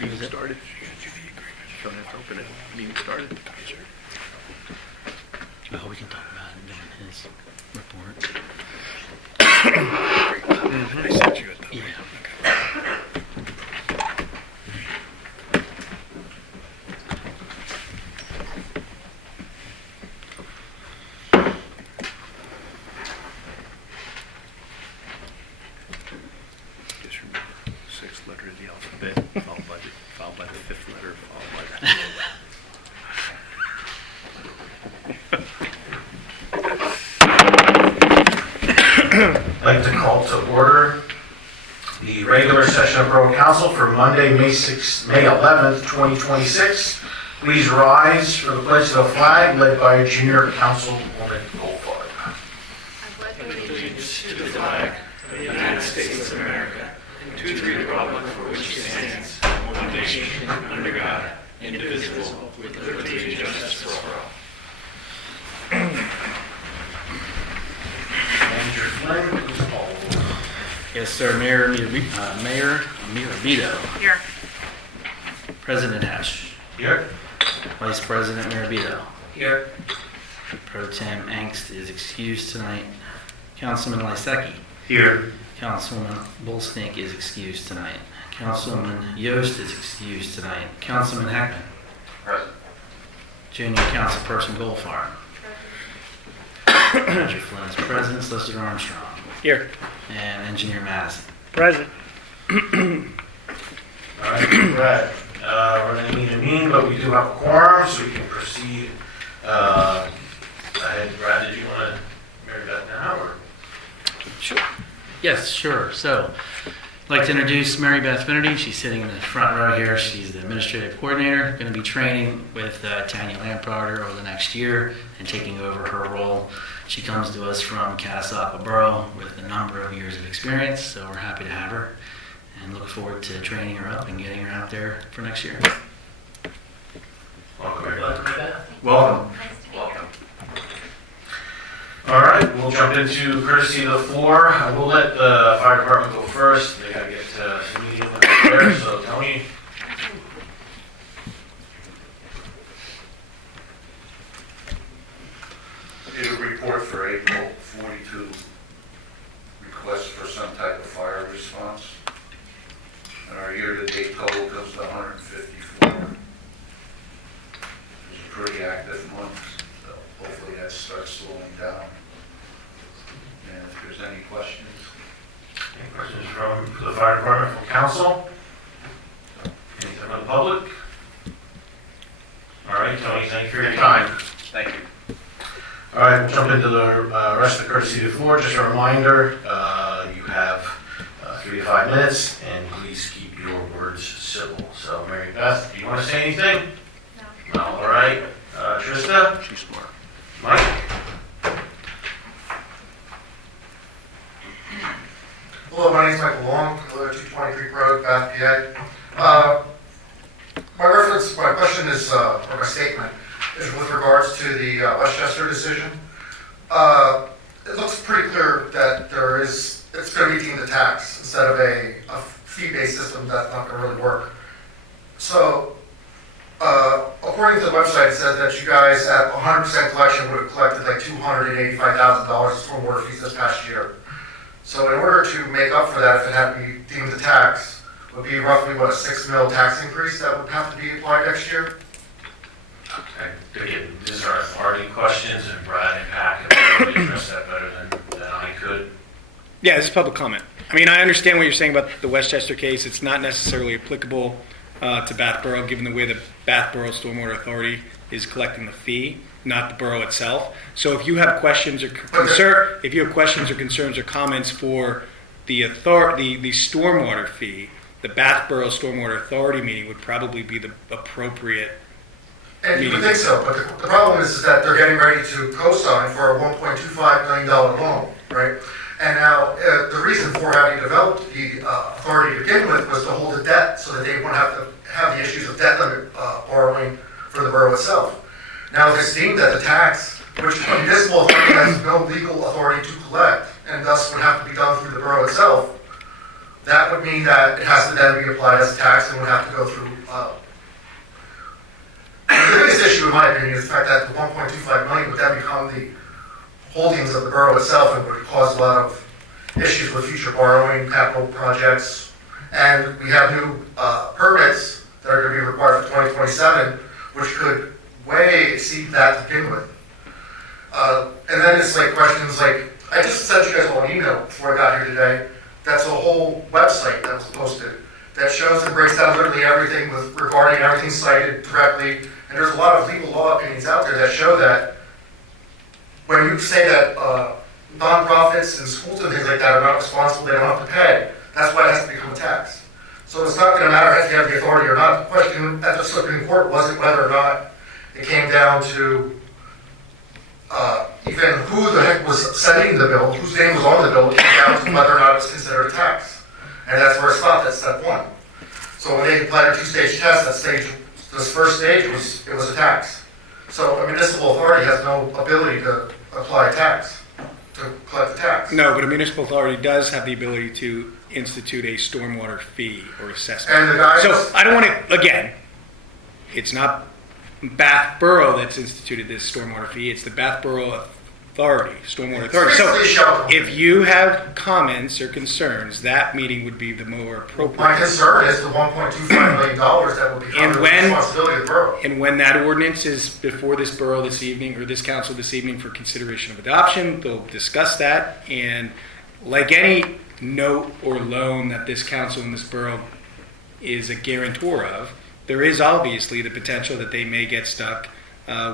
Meeting started. Don't have to open it. Meeting started. Oh, we can talk about it during his report. I sent you it though. Yeah. Just remember, sixth letter of the alphabet, followed by the fifth letter, followed by that. I'd like to call to order the regular session of Borough Council for Monday, May 11th, 2026. Please rise for the pledge of the flag led by Junior Councilwoman Goldfarb. I pledge allegiance To the flag of the United States of America, and to the republic for which it stands, one nation, under God, indivisible, with liberty and justice for all. Manager Flynn, please call the roll. Yes, sir. Mayor Mirabito. Here. President Hesh. Here. Vice President Mirabito. Here. Pro Tem Angst is excused tonight. Councilman Lysecki. Here. Councilwoman Bullsnake is excused tonight. Councilman Yost is excused tonight. Councilman Heckman. Present. Junior Councilperson Goldfarb. Manager Flynn is present. Solicitor Armstrong. Here. And Engineer Madison. Present. All right, Brad. We're going to need a meeting, but we do have a quorum, so we can proceed. Ahead, Brad, did you want to marry that now, or? Sure. Yes, sure. So, I'd like to introduce Mary Beth Finnerty. She's sitting in the front row here. She's the administrative coordinator, going to be training with Tanya Lamparter over the next year and taking over her role. She comes to us from Catasauqua Borough with a number of years of experience, so we're happy to have her and look forward to training her up and getting her out there for next year. Welcome, everybody. Welcome. Welcome. All right, we'll jump into courtesy of the floor. I will let the fire department go first. They got to get some meeting there, so Tony. Need a report for April 42 requests for some type of fire response. And our year-to-date total comes to 154. It was a pretty active month, so hopefully that starts slowing down. And if there's any questions. Any questions from the fire department, from council? Anything from the public? All right, Tony, thank you for your time. Thank you. All right, we'll jump into the rest of the courtesy of the floor. Just a reminder, you have 3 to 5 minutes, and please keep your words civil. So, Mary Beth, do you want to say anything? No. No. All right. Trista? She's smart. Mike? Hello, my name is Michael Long, I live at 220 Creek Road, Bath, PA. My question is, or my statement, is with regards to the Westchester decision. It looks pretty clear that it's going to be deemed a tax instead of a fee-based system that's not going to really work. So, according to the website, it says that you guys at 100% collection would have collected like $285,000 of stormwater fees this past year. So in order to make up for that, if it had to be deemed a tax, would be roughly, what, a $6 million tax increase that would have to be applied next year? Okay. Again, these are authority questions, and Brad and Pat can probably address that better than I could. Yeah, this is public comment. I mean, I understand what you're saying about the Westchester case. It's not necessarily applicable to Bath Borough, given the way the Bath Borough Stormwater Authority is collecting the fee, not the borough itself. So if you have questions or concerns or comments for the stormwater fee, the Bath Borough Stormwater Authority meeting would probably be the appropriate. And you would think so, but the problem is that they're getting ready to co-sign for a $1.25 million loan, right? And now, the reason for having developed the authority to begin with was to hold the debt so that they wouldn't have to have the issues of debt limit borrowing for the borough itself. Now, if it's deemed that the tax, which a municipal authority has no legal authority to collect, and thus would have to be done through the borough itself, that would mean that it has to then be applied as a tax and would have to go through. The biggest issue, in my opinion, is the fact that the 1.25 million would then become the holdings of the borough itself and would cause a lot of issues with future borrowing, capital projects, and we have new permits that are going to be required for 2027, which could way exceed that to begin with. And then it's like questions like, I just sent you guys all an email before I got here today. That's a whole website that was posted that shows and breaks down literally everything regarding everything cited directly. And there's a lot of legal law opinions out there that show that when you say that nonprofits and schools and things like that are not responsible, they don't have to pay. That's why it has to become a tax. So it's not going to matter if you have the authority or not. The question at the Supreme Court wasn't whether or not it came down to even who the heck was sending the bill, whose name was on the bill. It came down to whether or not it was considered a tax. And that's where it stopped at step one. So when they applied a two-stage test, this first stage it was a tax. So a municipal authority has no ability to apply a tax, to collect the tax. No, but a municipal authority does have the ability to institute a stormwater fee or assessment. And the guys, So I don't want to, again, it's not Bath Borough that's instituted this stormwater fee, it's the Bath Borough Authority, Stormwater Authority. So basically shelter. if you have comments or concerns, that meeting would be the more appropriate. My concern is the $1.25 million that will become the responsibility of the borough. And when that ordinance is before this borough this evening, or this council this evening for consideration of adoption, they'll discuss that. And like any note or loan that this council and this borough is a guarantor of, there is obviously the potential that they may get stuck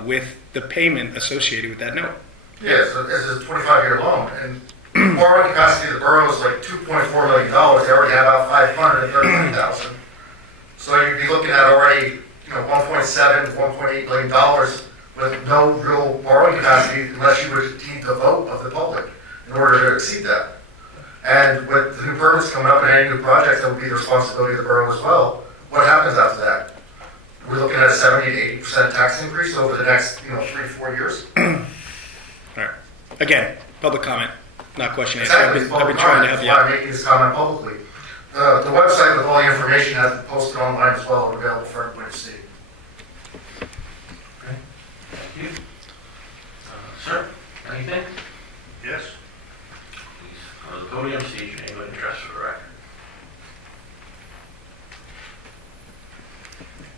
with the payment associated with that note. Yes, this is a 25-year loan, and borrowing capacity of the borough is like $2.4 million. They already have about $539,000. So you'd be looking at already, $1.7, $1.8 million with no real borrowing capacity unless you would need the vote of the public in order to exceed that. And with the new permits coming up and any new projects, that would be the responsibility of the borough as well. What happens after that? We're looking at a 70 to 80% tax increase over the next, 3 to 4 years. All right. Again, public comment, not question answer. Exactly. I've been trying to help you That's why out. I'm making this comment publicly. The website with all the information has been posted online as well and available for everybody to see. Okay, thank you. Sir, anything? Yes. Please go to the podium, state your name and address for the record.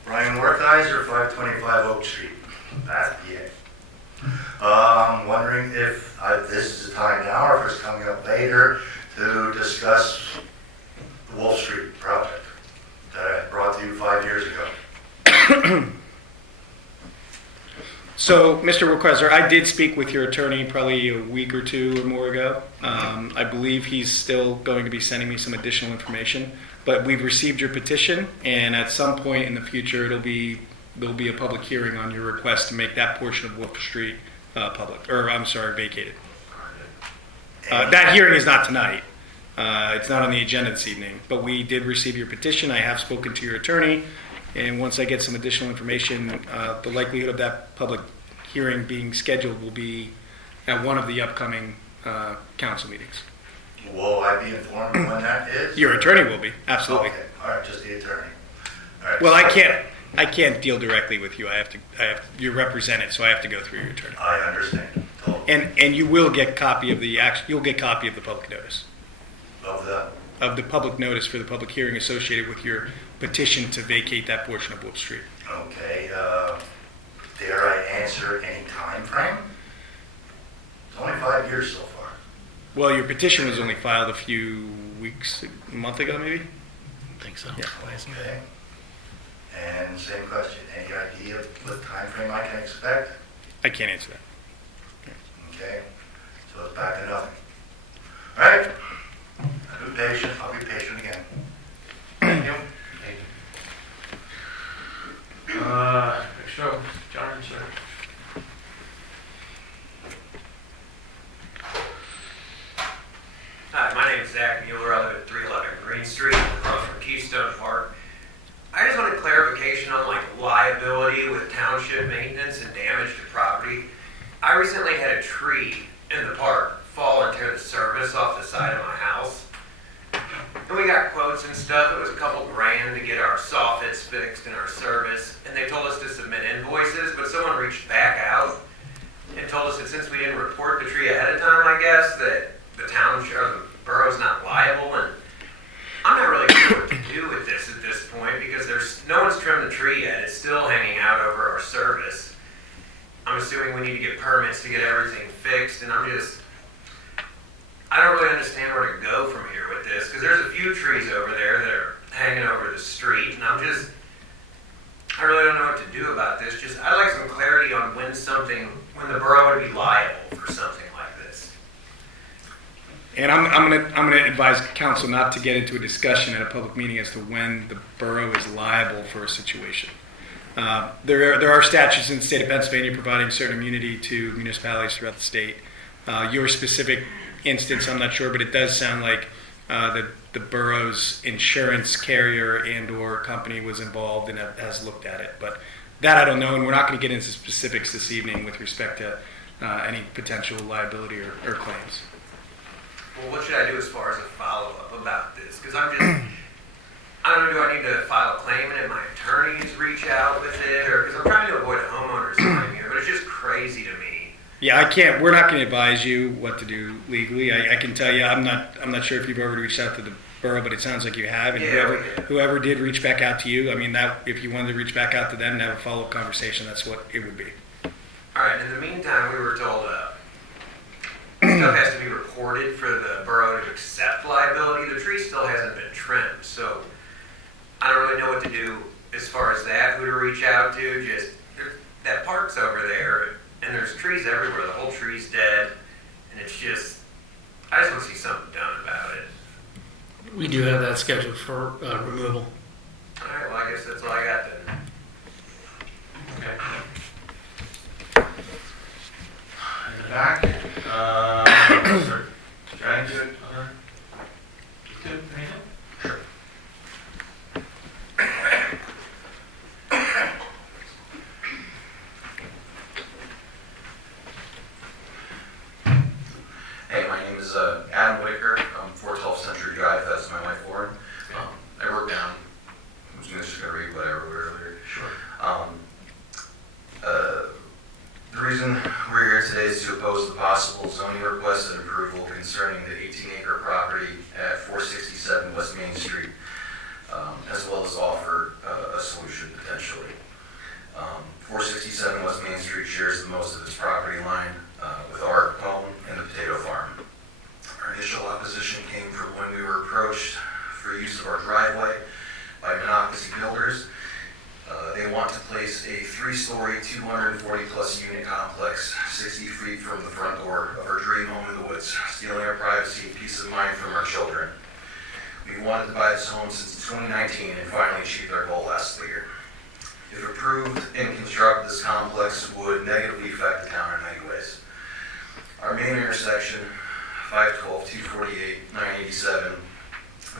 Brian Wertheiser, 525 Oak Street, Bath, PA. Wondering if this is the time now or if it's coming up later to discuss the Wolf Street project that I brought to you 5 years ago. So, Mr. Wilkreiser, I did speak with your attorney probably a week or two or more ago. I believe he's still going to be sending me some additional information, but we've received your petition, and at some point in the future, there'll be a public hearing on your request to make that portion of Wolf Street vacated. That hearing is not tonight. It's not on the agenda this evening, but we did receive your petition. I have spoken to your attorney, and once I get some additional information, the likelihood of that public hearing being scheduled will be at one of the upcoming council meetings. Will I be informed when that is? Your attorney will be, absolutely. Okay, all right, just the attorney. All right, Well, so I can't deal directly with you. You're represented, so I have to go through your attorney. I understand. Totally. And you will get copy of you'll get copy of the public notice. Of the Public notice for the public hearing associated with your petition to vacate that portion of Wolf Street. Okay, dare I answer any time frame? It's only 5 years so far. Well, your petition was only filed a few weeks, a month ago maybe? I think so. Yeah. Okay. And same question, any idea of what time frame I can expect? I can't answer that. Okay, so it's back to nothing. All right, I'll be patient, again. Thank you. Next show, John, sir. Hi, my name is Zach Mueller. I live at 311 Green Street, across from Keystone Park. I just wanted clarification on liability with township maintenance and damage to property. I recently had a tree in the park fall and tear the service off the side of my house. And And we got quotes and stuff. It was a couple grand to get our soffits fixed and our service. And they told us to submit invoices, but someone reached back out and told us that since we didn't report the tree ahead of time, I guess, that the town or the borough's not liable. And I'm not really sure what to do with this at this point because no one's trimmed the tree yet. It's still hanging out over our service. I'm assuming we need to get permits to get everything fixed, and I don't really understand where to go from here with this, because there's a few trees over there that are hanging over the street, and I really don't know what to do about this. I'd like some clarity on when the borough would be liable for something like this. And I'm gonna advise council not to get into a discussion at a public meeting as to when the borough is liable for a situation. There are statutes in the state of Pennsylvania providing certain immunity to municipalities throughout the state. Your specific instance, I'm not sure, but it does sound like the borough's insurance carrier and/or company was involved and has looked at it. But that I don't know, and we're not going to get into specifics this evening with respect to any potential liability or claims. Well, what should I do as far as a follow-up about this? Because I don't know, do I need to file a claim and have my attorneys reach out with it? Or because I'm trying to avoid a homeowner's claim here, but it's just crazy to me. Yeah, we're not going to advise you what to do legally. I can tell you, I'm not sure if you've ever reached out to the borough, but it sounds like you have. And whoever did reach back out to you, I mean, that if you wanted to reach back out to them and have a follow-up conversation, that's what it would be. All right, in the meantime, we were told stuff has to be reported for the borough to accept liability. The tree still hasn't been trimmed, so I don't really know what to do as far as that, who to reach out to. That park's over there, and there's trees everywhere. The whole tree's dead, and I just want to see something done about it. We do have that scheduled for removal. All right, well, I guess that's all I got then. Okay. In the back, sir, trying to, anything? Sure. Hey, my name is Adam Whitaker. I'm 412 Century Drive. That's my wife, Lauren. I wrote down, I was just going to read what I wrote earlier. Sure. The reason we're here today is to oppose the possible zoning request and approval concerning the 18-acre property at 467 West Main Street, as well as offer a solution potentially. 467 West Main Street shares the most of its property line with our home and the potato farm. Our initial opposition came from when we were approached for use of our driveway by Monocacy Builders. They want to place a 3-story, 240-plus unit complex 60 feet from the front door of our dream home in the woods, stealing our privacy and peace of mind from our children. We wanted to buy this home since 2019 and finally achieved our goal last year. If approved and constructed, this complex would negatively affect the town in many ways. Our main intersection, 512, 248, 987,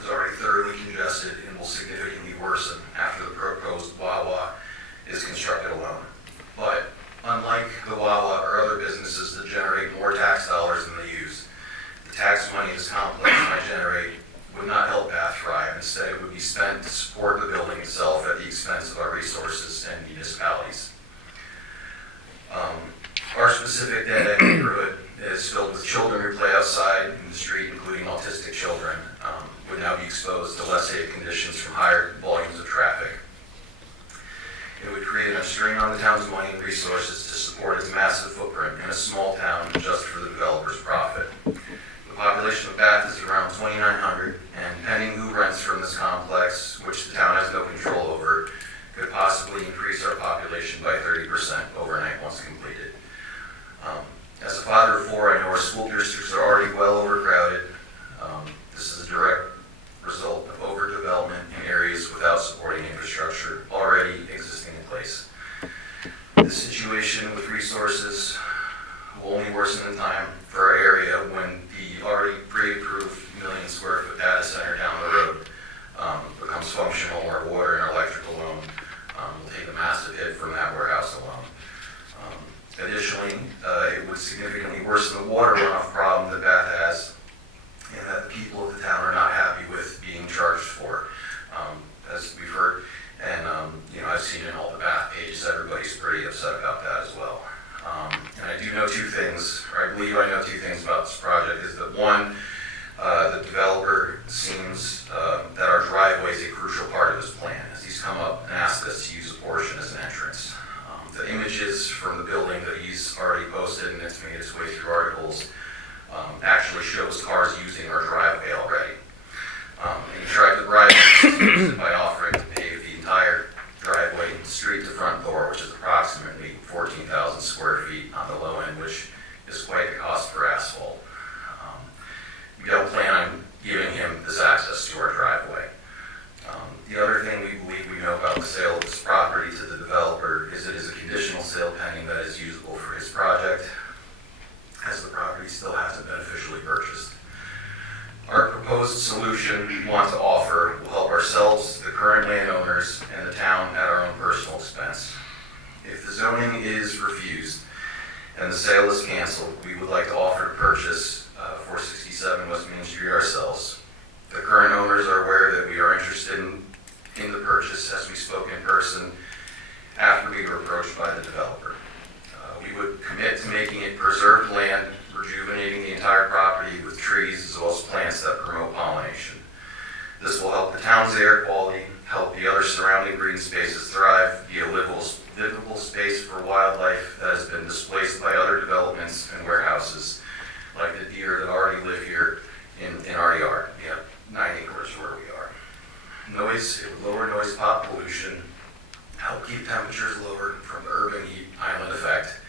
is already thoroughly congested and will significantly worsen after the proposed Wawa is constructed alone. But unlike the Wawa or other businesses that generate more tax dollars than they use, the tax money this complex might generate would not help Bath thrive. Instead, it would be spent to support the building itself at the expense of our resources and municipalities. Our specific dead-end neighborhood is filled with children who play outside in the street, including autistic children, would now be exposed to less safe conditions from higher volumes of traffic. It would create a strain on the town's money and resources to support its massive footprint in a small town just for the developer's profit. The population of Bath is around 2,900, and pending who rents from this complex, which the town has no control over, could possibly increase our population by 30% overnight once completed. As a father of 4, I know our school districts are already well overcrowded. This is a direct result of overdevelopment in areas without supporting infrastructure already existing in place. The situation with resources will only worsen in time for our area when the already pre-approved million-square-foot data center down the road becomes functional. Our water and our electric alone will take a massive hit from that warehouse alone. Additionally, it would significantly worsen the water runoff problem that Bath has seems that our driveway is a crucial part of his plan, as he's come up and asked us to use a portion as an entrance. The images from the building that he's already posted, and it's made its way through articles, actually shows cars using our driveway already. And he tried to bribe us by offering to pave the entire driveway, street to front door, which is approximately 14,000 square feet on the low end, which is quite the cost for asphalt. We don't plan on giving him this access to our driveway. The other thing we believe we know about the sale of this property to the developer is it is a conditional sale pending that is usable for his project, as the property still hasn't been officially purchased. Our proposed solution we want to offer will help ourselves, the current landowners, and the town at our own personal expense. If the zoning is refused and the sale is canceled, we would like to offer to purchase 467 West Main Street ourselves. The current owners are aware that we are interested in the purchase, as we spoke in person after we were approached by the developer. We would commit to making it preserved land, rejuvenating the entire property with trees as well as plants that promote pollination. This will help the town's air quality, help the other surrounding green spaces thrive, be a livable space for wildlife that has been displaced by other developments and warehouses, like the deer that already live here in our yard. We have 9 acres where we are. Noise, it would lower noise pop pollution, help keep temperatures lower from the urban heat island effect,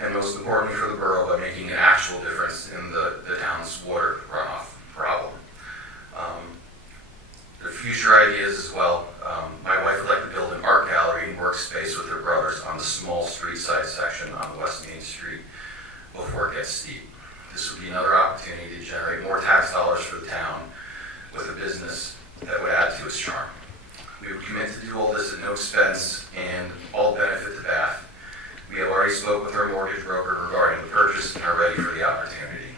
and most importantly for the borough, by making an actual difference in the town's water runoff problem. The future ideas as well, my wife would like to build an art gallery and workspace with her brothers on the small street side section on West Main Street before it gets steep. This would be another opportunity to generate more tax dollars for the town with a business that would add to its charm. We would commit to do all this at no expense and all benefit to Bath. We have already spoke with our mortgage broker regarding the purchase and are ready for the opportunity.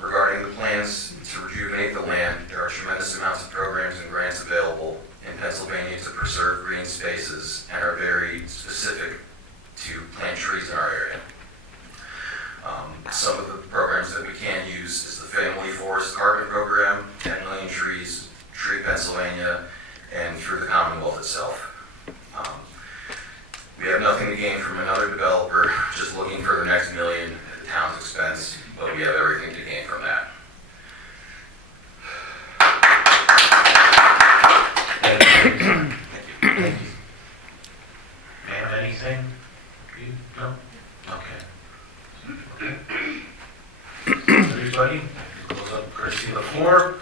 Regarding the plans to rejuvenate the land, there are tremendous amounts of programs and grants available in Pennsylvania to preserve green spaces and are very specific to plant trees in our area. Some of the programs that we can use is the Family Forest Carbon Program, 10 million trees, Tree Pennsylvania, and through the Commonwealth itself. We have nothing to gain from another developer just looking for the next million at the town's expense, but we have everything to gain from that. Thank you. Ma'am, anything? You? No? Okay. Everybody, close up courtesy of the floor.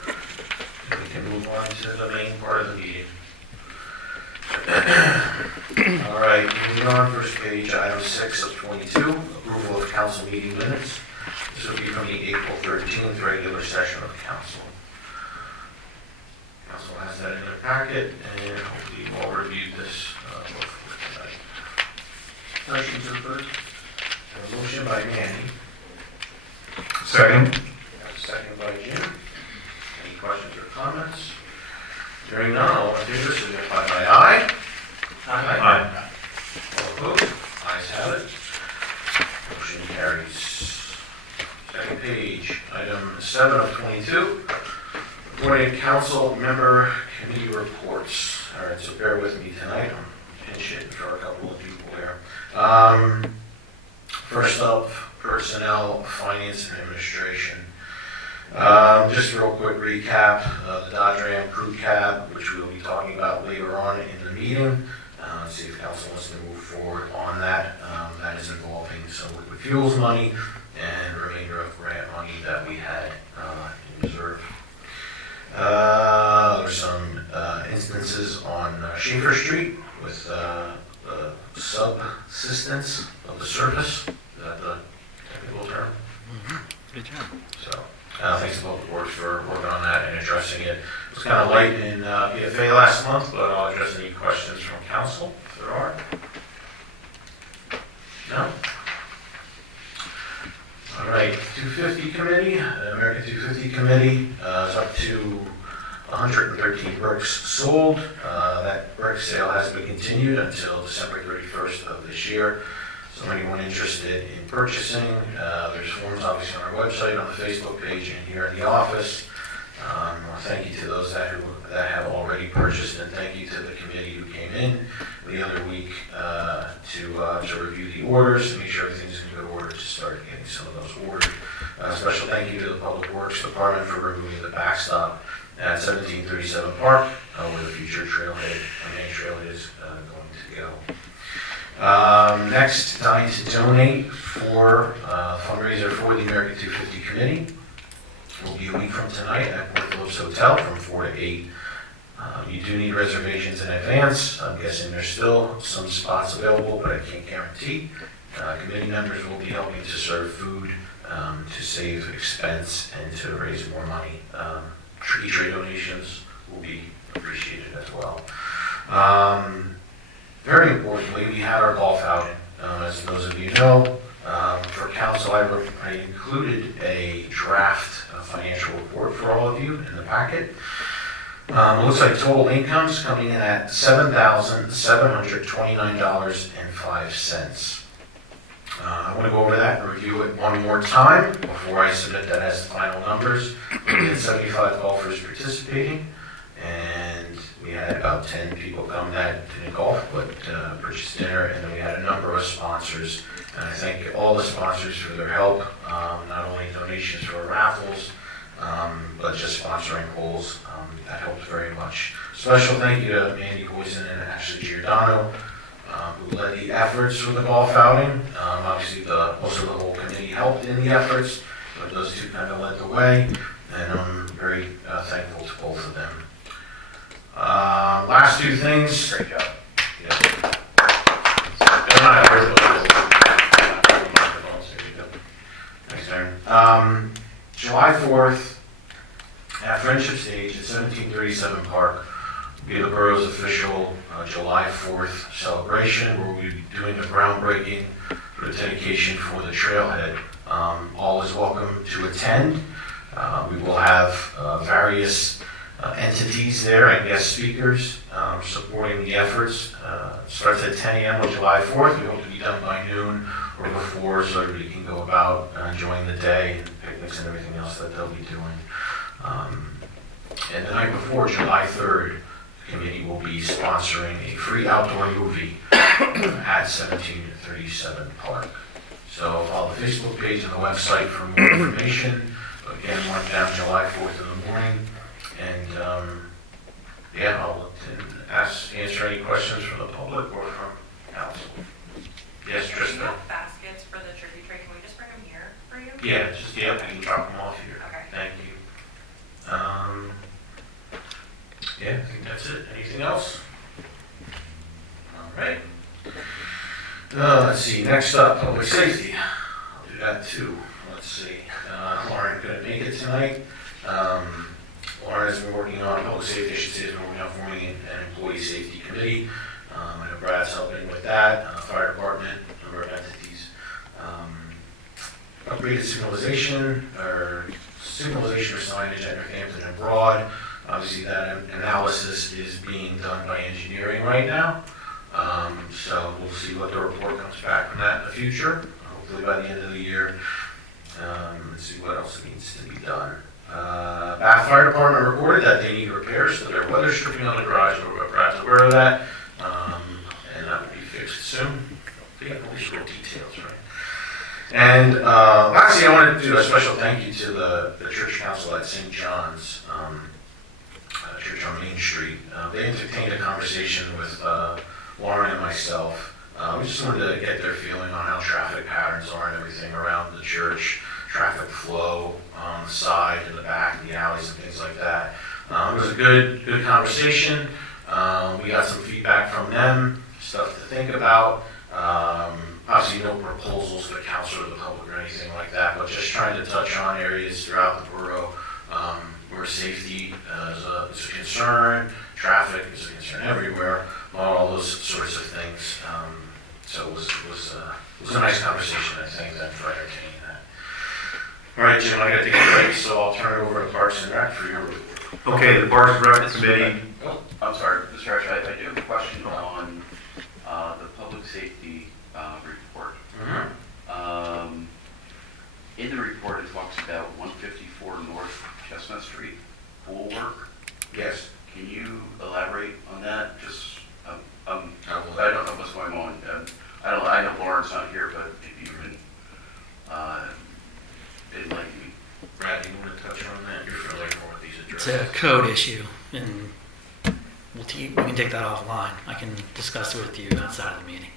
We can move on to the main part of the meeting. All right, moving on, first page, item 6 of 22, approval of council meeting minutes. This will be from the April 13th regular session of the council. Council has that in their packet, and hopefully you've all reviewed this before tonight. Questions or first? A motion by Manny. Second. Second by Jim. Any questions or comments? Hearing none, all in favor, signify by aye. Aye. All opposed? Ayes have it. Motion carries. Second page, item 7 of 22, appointed council member committee reports. All right, so bear with me tonight. I'm pinch hitting for a couple of people here. First up, personnel, finance, and administration. Just a real quick recap, the Dodge Ram crew cab, which we'll be talking about later on in the meeting. See if council wants to move forward on that. That is involving some liquid fuels money and remainder of grant money that we had in reserve. There's some instances on Schaefer Street with the subsistence of the surface. Is that the technical term? Good job. So, thanks to both boards for working on that and addressing it. It was kind of light in PFA last month, but I'll address any questions from council if there are. No? All right, 250 committee, the American 250 committee is up to 113 bricks sold. That brick sale has been continued until December 31st of this year. So anyone interested in purchasing, there's forms obviously on our website, on the Facebook page, and here in the office. to those that have already purchased, and thank you to the committee who came in the other week to review the orders, to make sure everything's in good order, to start getting some of those ordered. Special thank you to the Public Works Department for removing the backstop at 1737 Park, where the future trailhead, main trailhead is going to go. Next, time to donate for fundraiser for the American 250 Committee. Will be a week from tonight at Port Phillips Hotel from 4 to 8. You do need reservations in advance. I'm guessing there's still some spots available, but I can't guarantee. Committee members will be helping to serve food to save expense and to raise more money. Tree donations will be appreciated as well. Very importantly, we had our golf outing. As those of you know, for council, I included a draft financial report for all of you in the packet. It looks like total income's coming in at $7,729.05. I want to go over that and review it one more time before I submit that as the final numbers. We had 75 golfers participating, and we had about 10 people come that didn't golf but purchased dinner, and then we had a number of sponsors. And I thank all the sponsors for their help, not only donations for raffles, but just sponsoring polls. That helped very much. Special thank you to Mandy Poison and Ashley Giordano, who led the efforts for the golf outing. Obviously, most of the whole committee helped in the efforts, but those two kind of led the way, and I'm very thankful to both of them. Last two things. Great job. Yeah. Thanks, Aaron. July 4th, at Friendship Stage at 1737 Park, will be the borough's official July 4th celebration, where we'll be doing the groundbreaking for the dedication for the trailhead. All is welcome to attend. We will have various entities there and guest speakers supporting the efforts. Starts at 10 a.m. on July 4th. We hope to be done by noon or before, so everybody can go about enjoying the day and picnics and everything else that they'll be doing. And the night before, July 3rd, the committee will be sponsoring a free outdoor movie at 1737 Park. So follow the Facebook page and the website for more information. But again, mark down July 4th in the morning. And yeah, I'll look to answer any questions from the public or from council. Yes, Do you Trista? have baskets for the turkey tray? Can we just bring them here for you? Yeah, just, yeah, we can drop them off here. Okay. Thank you. Yeah, I think that's it. Anything else? All right. Let's see, next up, public safety. I'll do that too. Let's see. Lauren couldn't make it tonight. Lauren has been working on public safety, I should say, has been working on forming an employee safety committee. I know Brad's helping with that, fire department, a number of entities. Upgraded signalization or signage at Northampton and Broad. Obviously, that analysis is being done by engineering right now. So we'll see what the report comes back from that in the future, hopefully by the end of the year. Let's see what else needs to be done. Bath Fire Department reported that they need repairs to their weather stripping on the garage. Brad's aware of that, and that will be fixed soon. They have all these little details, right? And lastly, I wanted to do a special thank you to the church council at St. John's Church on Main Street. They entertained a conversation with Lauren and myself. We just wanted to get their feeling on how traffic patterns are and everything around the church, traffic flow on the side and the back, and the alleys and things like that. It was a good conversation. We got some feedback from them, stuff to think about. Obviously, no proposals to the council or the public or anything like that, but just trying to touch on areas throughout the borough where safety is a concern, traffic is a concern everywhere, all those sorts of things. So it was a nice conversation, I think, for entertaining that. All right, Jim, I got to take a break, so I'll turn it over to Parks and Rec for your report. Okay, the Parks and Rec Committee. Oh, I'm sorry, Mr. Arch, I do have a question on the public safety report. Mm-hmm. In the report, it talks about 154 North Chestnut Street pool work. code issue, and we can take that offline. I can discuss it with you outside of the meeting.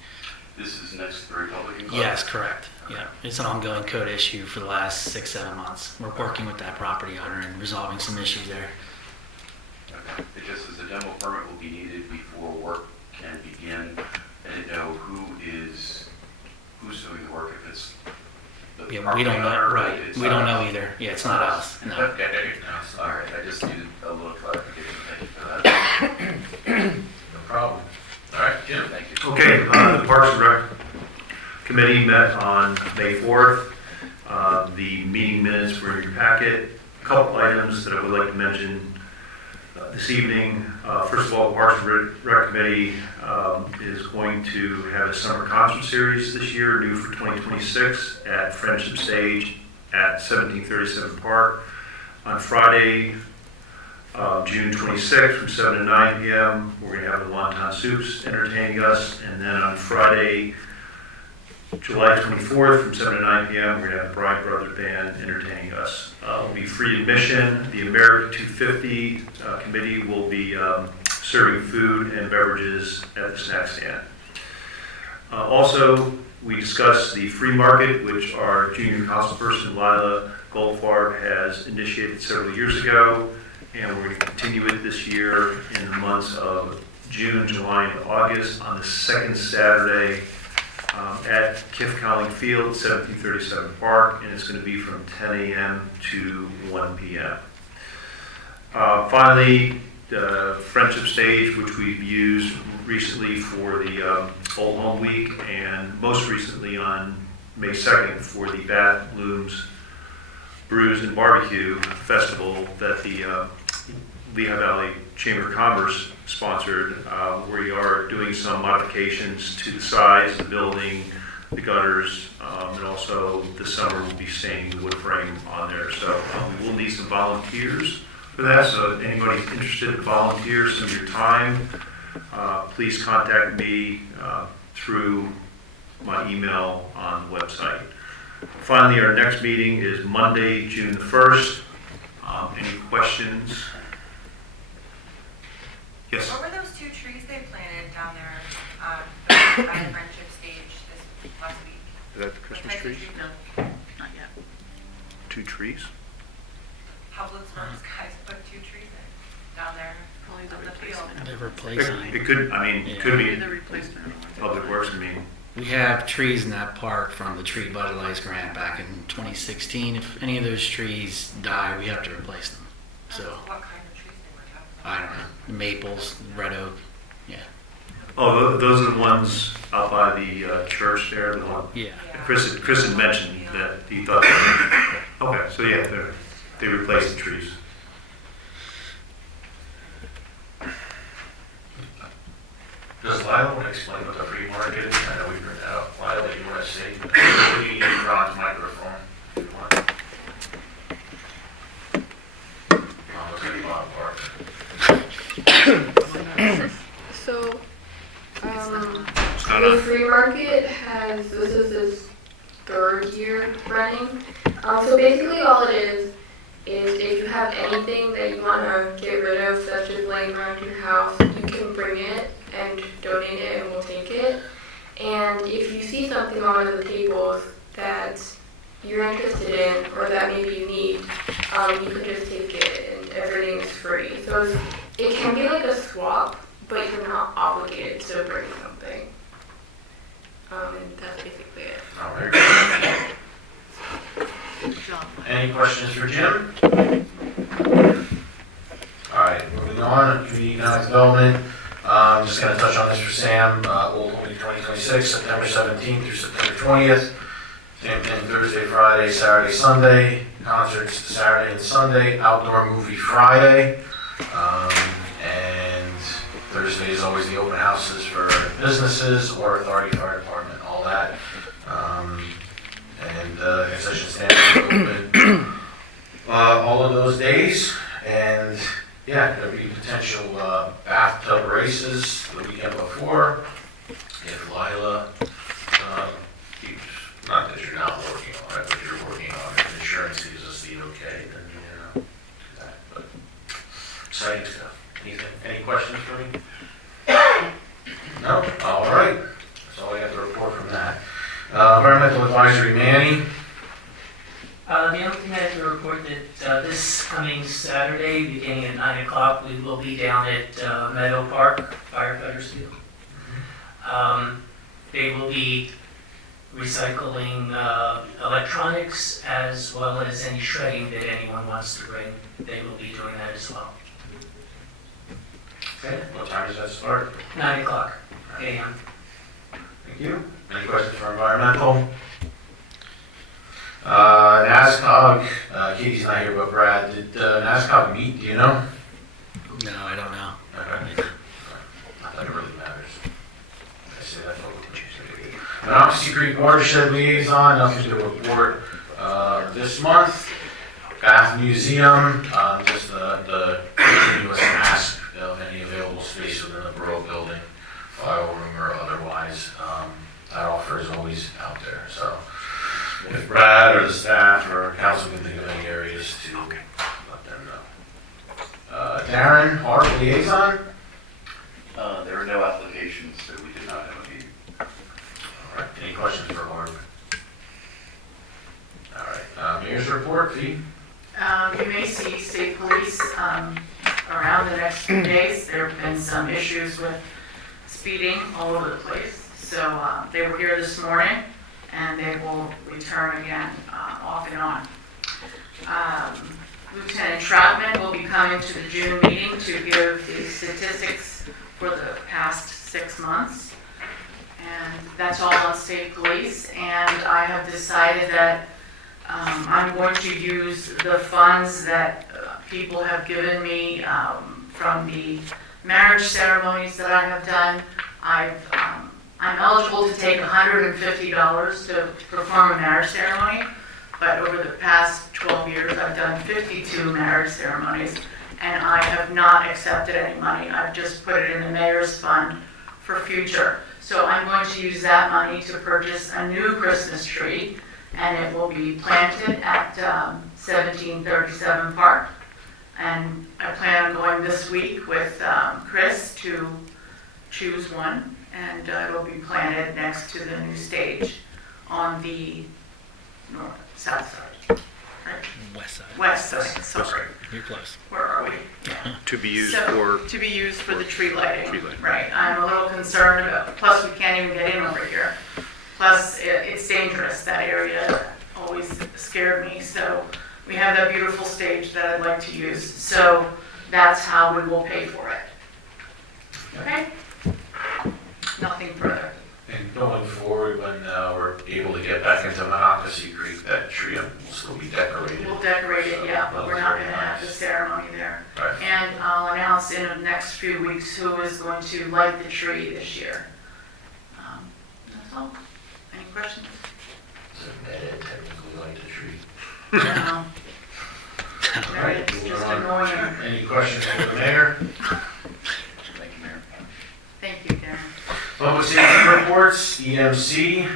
This is next to the Republican Club? Yes, correct. Yeah, it's an ongoing code issue for the last 6-7 months. We're working with that property owner and resolving some issues there. Okay. It just says a demo permit will be needed before work can begin. I didn't know who's doing the work, if it's the Yeah, we property don't know, owner, or right? it's We don't know either. Yeah, it's not us. No. Okay, all right, I just needed a little clarification. Thank you for that. No problem. All right, Jim. Thank you. Okay, the Parks and Rec Committee met on May 4th. The meeting minutes were in your packet. A couple items that I would like to mention this evening. First of all, the Parks and Rec Committee is going to have a summer concert series this year, new for 2026, at Friendship Stage at 1737 Park on Friday, June 26th from 7 to 9 p.m. We're going to have the Wonton Soups entertaining us, and then on Friday, July 24th from 7 to 9 p.m. we're going to have the Bride Brothers Band entertaining us. It'll be free admission. The America 250 committee will be serving food and beverages at the snack stand. Also, we discussed the free market, which our junior councilperson Lila Goldfarb has initiated several years ago, and we're going to continue it this year in the months of June, July, and August on the second Saturday at Kif Cowling Field, 1737 Park, and it's going to be from 10 a.m. to 1 p.m. Finally, the Friendship Stage, which we've used recently for the Old Home Week, and most recently on May 2nd for the Bath Blooms Brews and Barbecue Festival that the Lehigh Valley Chamber of Commerce sponsored. We are doing some modifications to the size of the building, the gutters, and also this summer we'll be staining the wood frame on there. So we will need some volunteers for that. So if anybody's interested to volunteer some of your time, please contact me through my email on the website. Finally, our next meeting is Monday, June the 1st. Any questions? Yes. What were those 2 trees they planted down there by the Friendship Stage this last week? Is that the Christmas trees? No, not yet. 2 trees? Public Works guys put 2 trees in down there Probably the on the field. replacement. They're replacing. It could, I mean, it could Maybe be the replacement of the ones. Public Works, I mean, We have trees in that park from the Tree Vitalized grant back in 2016. If any of those trees die, we have to replace them. So, What kind of trees they were talking about? I don't know, maples, red oak, yeah. oh, those are the ones out by the church there, the one. Yeah. Chris had mentioned that he thought, okay, so yeah, they replaced the trees. Does Lila want to explain what the free market is? I know we bring that up. Lila, you want to say? You need Ron's microphone. If you want. Ron, look at Ron Parker. So, It's not the on. free market this is its 3rd year running. So basically all it is if you have anything that you want to get rid of, such as laying around your house, you can bring it and donate it and we'll take it. And if you see something on one of the tables that you're interested in or that maybe you need, you can just take it and everything is free. So it can be like a swap, but you're not obligated to bring something. And that's basically it. All right. John. Any questions for Jim? All right, moving on, community economic development. Just going to touch on this for Sam. Old Home Week 2026, September 17th through September 20th. Same thing, Thursday, Friday, Saturday, Sunday. Concerts Saturday and Sunday. Outdoor movie Friday. And Thursday is always the open houses for businesses or authority, fire department, all that. And concession stand open all of those days. And yeah, there'll be potential bathtub races the weekend before. If Lila keeps, not that you're not working on it, but you're working on it, insurance gives us the okay, then do that. But exciting stuff. Any questions for me? No? All right. That's all I got to report from that. Environmental Advisory, Manny. The only thing I have to report that this coming Saturday, beginning at 9 o'clock, we will be down at Meadow Park, firefighters field. They will be recycling electronics as well as any shredding that anyone wants to bring. They will be doing that as well. Okay. What time does that start? 9 o'clock a.m. Thank you. Any questions for environmental? NASCOG, Katie's not here, but Brad, did NASCOG meet, do you know? No, I don't know. Okay. Not that it really matters. I say that for Monocacy Creek Watershed Liaison, nothing to report this month. Bath Museum, just the continuous ask of any available space within the borough building, file room or otherwise. That offer is always out there, so if Brad or the staff or council can think of any areas to let them know. Darren, Harp Liaison? There are no applications, so we did not have a meeting. All right, any questions for Harp? All right, Mayor's report, Fee? You may see state police around the next few days. There have been some issues with speeding all over the place. So they were here this morning, and they will return again off and on. Lieutenant Troutman will be coming to the June meeting to give the statistics for the past 6 months. And that's all on state police. And I have decided that I'm going to use the funds that people have given me from the marriage ceremonies that I have done. I'm eligible to take $150 to perform a marriage ceremony, but over the past 12 years I've done 52 marriage ceremonies, and I have not accepted any money. I've just put it in the mayor's fund for future. So I'm going to use that money to purchase a new Christmas tree, and it will be planted at 1737 Park. And I plan on going this week with Chris to choose one, and it'll be planted next to the new stage on the south side. Right? West side. West side, sorry. You're close. Where are we? To be used So, for, to be used for the tree lighting. Tree lighting. Right, I'm a little concerned about, plus we can't even get in over here. Plus, it's dangerous, that area always scared me, so we have that beautiful stage that I'd like to use. So that's how we will pay for it. Okay? Nothing further. And going forward, when we're able to get back into Monocacy Creek, that tree will still be decorated. We'll decorate it, So yeah, but we're that's not very gonna have the nice. ceremony there. Right. And I'll announce in the next few weeks who is going to light the tree this year. That's all. Any questions? So Ed technically light the tree. No. All right, It's moving just on. annoying. Any questions for the mayor? Thank you, Mayor. Thank you, Darren. Public safety reports, EMC.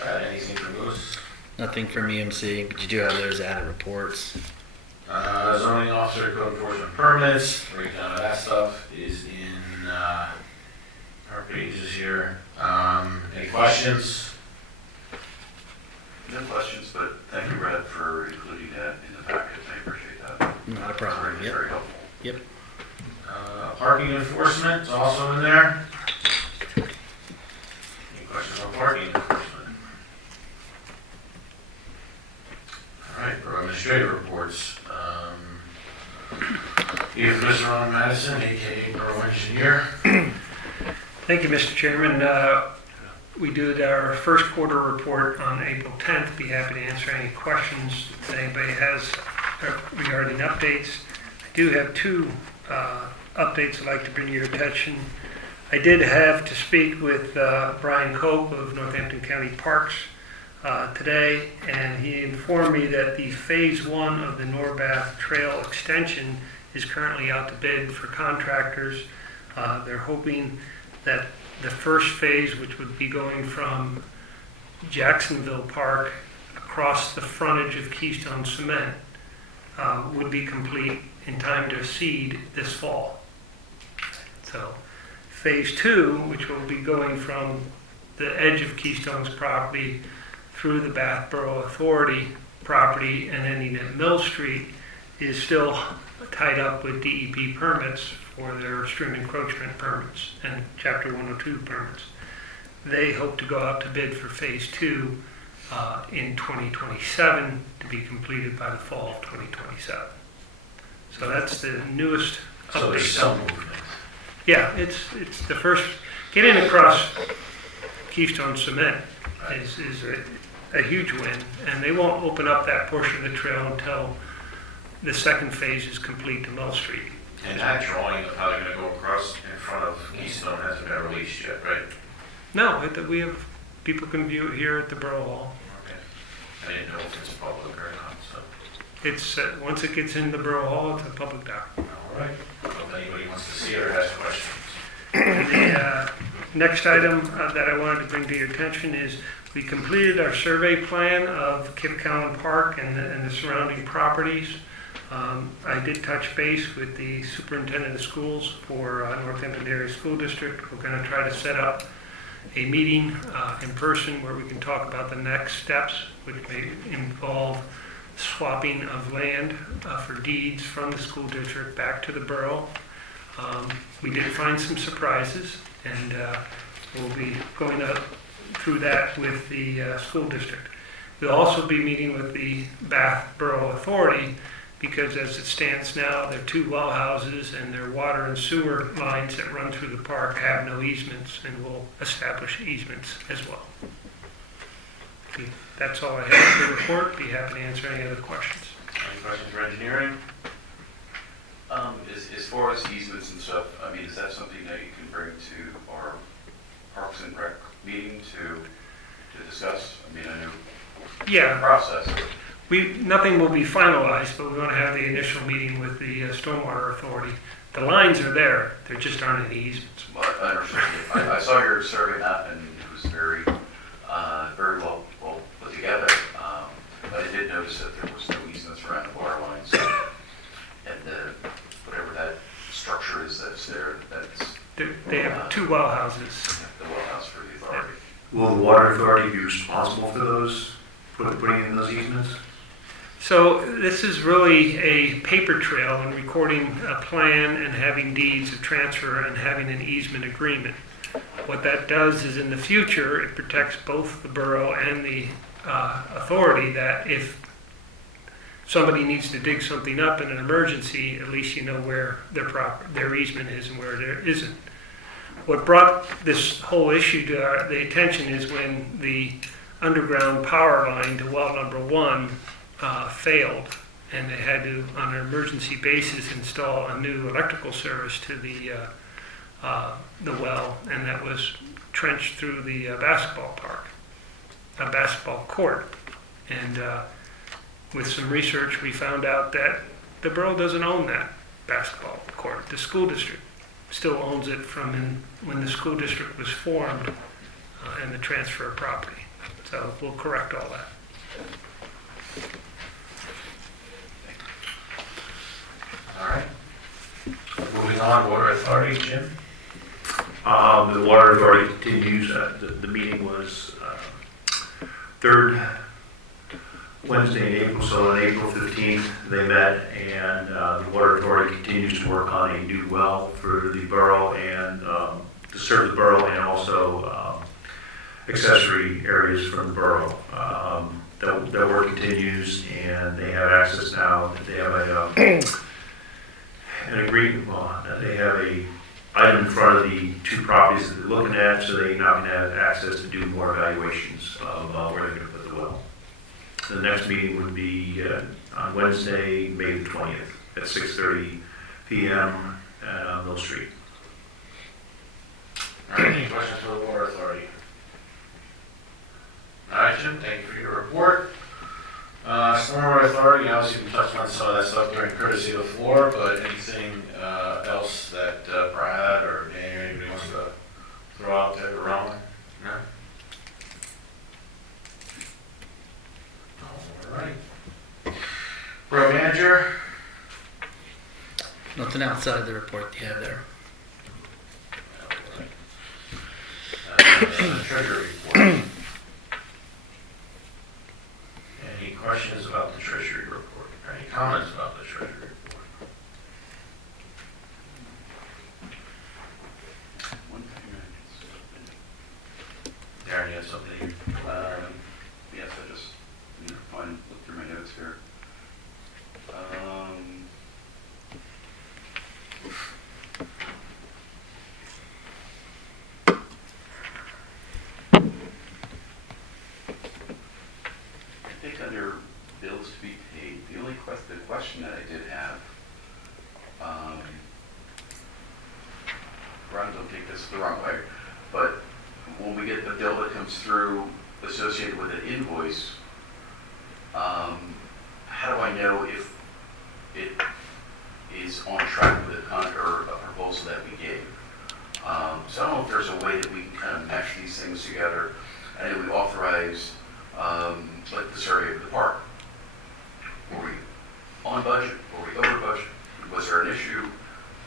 Brad, anything from those? Nothing from EMC, but you do have those added reports. Zoning officer, code enforcement permits, breakdown of that stuff is in our pages here. Any questions? No questions, but thank you, Brad, for including that in the packet. I appreciate that. Not a problem. Very, Yep. very helpful. Yep. Parking enforcement is also in there. Any questions on parking enforcement? All right, borough administrative reports. Either Mr. Ron Madison, AKA Borough Engineer. Thank you, Mr. Chairman. We did our first quarter report on April 10th. Be happy to answer any questions that anybody has regarding updates. I do have two updates I'd like to bring to your attention. I did have to speak with Brian Cope of Northampton County Parks today, and he informed me that the phase 1 of the Norbath Trail extension is currently out to bid for contractors. They're hoping that the first phase, which would be going from Jacksonville Park across the frontage of Keystone Cement, would be complete in time to seed this fall. So phase 2, which will be going from the edge of Keystone's property through the Bath Borough Authority property and ending at Mill Street, is still tied up with DEP permits for their stream encroachment permits and Chapter 102 permits. They hope to go out to bid for phase 2 in 2027 to be completed by the fall of 2027. So that's the newest update. So there's some movement. Yeah, it's the first, getting across Keystone Cement is a huge win, and they won't open up that portion of the trail until the second phase is complete to Mill Street. And that drawing of how they're gonna go across in front of Keystone hasn't been released yet, right? No, we have, people can view it here at the Borough Hall. Okay. I didn't know if it's public or not, so. It's, once it gets in the Borough Hall, it's a public document. All right. So if anybody wants to see it or has questions. The next item that I wanted to bring to your attention is we completed our survey plan of Kipcowan Park and the surrounding properties. I did touch base with the superintendent of schools for Northampton Area School District. We're going to try to set up a meeting in person where we can talk about the next steps, which may involve swapping of land for deeds from the school district back to the borough. We did find some surprises, and we'll be going through that with the school district. We'll also be meeting with the Bath Borough Authority, because as it stands now, their 2 well houses and their water and sewer lines that run through the park have no easements, and we'll establish easements as well. Okay, that's all I have to report. Be happy to answer any other questions. Any questions for engineering? As far as easements and stuff, I mean, is that something that you can bring to our Parks and Rec meeting to discuss? I mean, I know Yeah. the process. Nothing will be finalized, but we're going to have the initial meeting with the Stormwater Authority. The lines are there, there just aren't any easements. Well, I understand. I saw your survey map, and it was very well put together. But I did notice that there was no easements around the water lines, and whatever that structure is that's there, that's They have 2 well houses. the well house for the authority. Will the water authority be responsible for those, putting in those easements? So this is really a paper trail and recording a plan and having deeds of transfer and having an easement agreement. What that does is in the future, it protects both the borough and the authority, that if somebody needs to dig something up in an emergency, at least you know where their easement is and where there isn't. What brought this whole issue to the attention is when the underground power line to well number 1 failed, and they had to, on an emergency basis, install a new electrical service to the well, and that was trenched through the basketball court. And with some research, we found out that the borough doesn't own that basketball court. The school district still owns it from when the school district was formed and the transfer of property. So we'll correct all that. All right. Moving on, Water Authority, Jim? The water authority continues. The meeting was third Wednesday in April, so on April 15th they met, and the water authority continues to work on a new well for the borough and to serve the borough, and also accessory areas from the borough. That work continues, and they have access now. They have an agreement. They have a item in front of the 2 properties that they're looking at, so they now can have access to do more evaluations of where they're going to put the well. The next meeting would be on Wednesday, May the 20th at 6:30 p.m. at Mill Street. All right, any questions for the Water Authority? All right, Jim, thank you for your report. Stormwater Authority, obviously we touched on some of that stuff during courtesy of the floor, but anything else that Brad or Danny or anybody wants to throw out there around? No? All right. Borough Manager? something outside the report you have there. Treasury report. Any questions about the treasury report? Any comments about the treasury report? One thing Darren, you had something? yes, I just need to look through my notes here. I think under bills to be paid, the only question that I did have, Ron, don't take this the wrong way, but when we get the bill that comes through associated with an invoice, how do I know if it is on track with or a proposal that we gave? So I don't know if there's a way that we can kind of mesh these things together. I know we authorized, like the survey of the park. Were we on budget? Were we over budget? Was there an issue?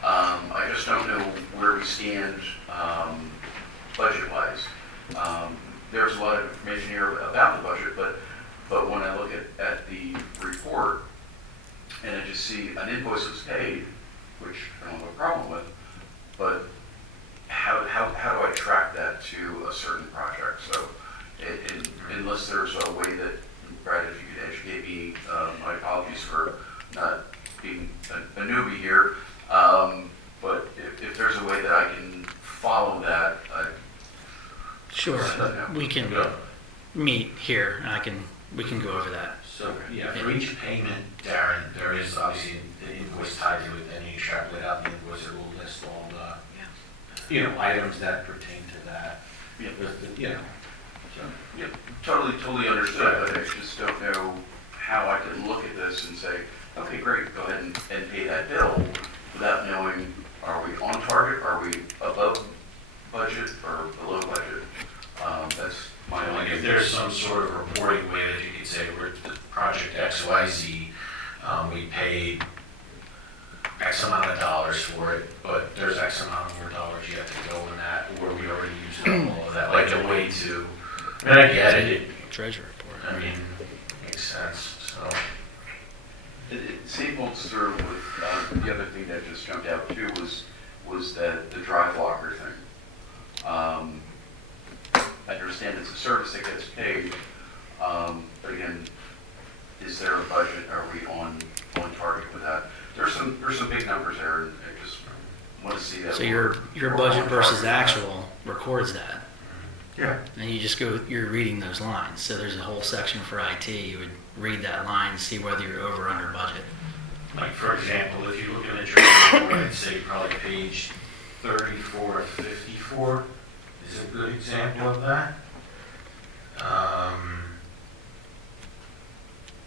I just don't know where we stand budget-wise. There's a lot of information here about the budget, but when I look at the report and I just see an invoice was paid, which I don't have a problem with, but how do I track that to a certain project? So unless there's a way that, Brad, if you could educate me, my apologies for not being a newbie here, but if there's a way that I can follow that, Sure, we can meet here, and we can go over that. So, yeah, for each payment, Darren, there is obviously the invoice tied to it, then you extrapolate out the invoice, it will list all the, items that pertain to that. Yep, totally understood, but I just don't know how I can look at this and say, okay, great, go ahead and pay that bill without knowing, are we on target, are we above budget or below budget? That's my only. If there's some sort of reporting way that you could say, we're the project XYZ, we paid X amount of dollars for it, but there's X amount more dollars yet to go in that, or we already used all of that, like a way to, I mean, I get it. Treasury report. I mean, makes sense, so. It same holds through with, the other thing that just jumped out too was that the drive locker thing. I understand it's a service that gets paid, but again, is there a budget? Are we on target with that? There's some big numbers there, and I just want to see that. So your budget versus actual records that. Yeah. And you just go, you're reading those lines. So there's a whole section for IT. You would read that line, see whether you're over or under budget. Like, for example, if you look at the treasury report, I'd say probably page 34 to 54 is a good example of that.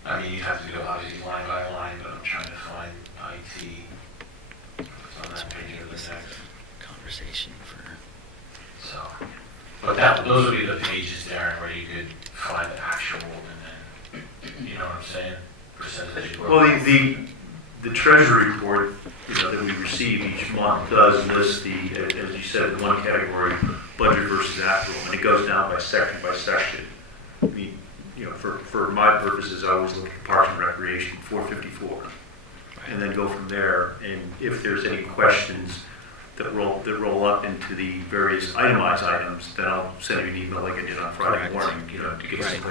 I mean, you have to go obviously line by line, but I'm trying to find IT. It's on that page or the next. Conversation for. So, but those would be the pages, Darren, where you could find the actual and then, you know what I'm saying? Percentage. Well, the treasury report, that we receive each month does list as you said, the one category, budget versus actual, and it goes down by section by section. I mean, for my purposes, I always look at Parks and Recreation, 454, and then go from there. And if there's any questions that roll up into the various itemized items, then I'll send you an email like I did on Friday morning, to get some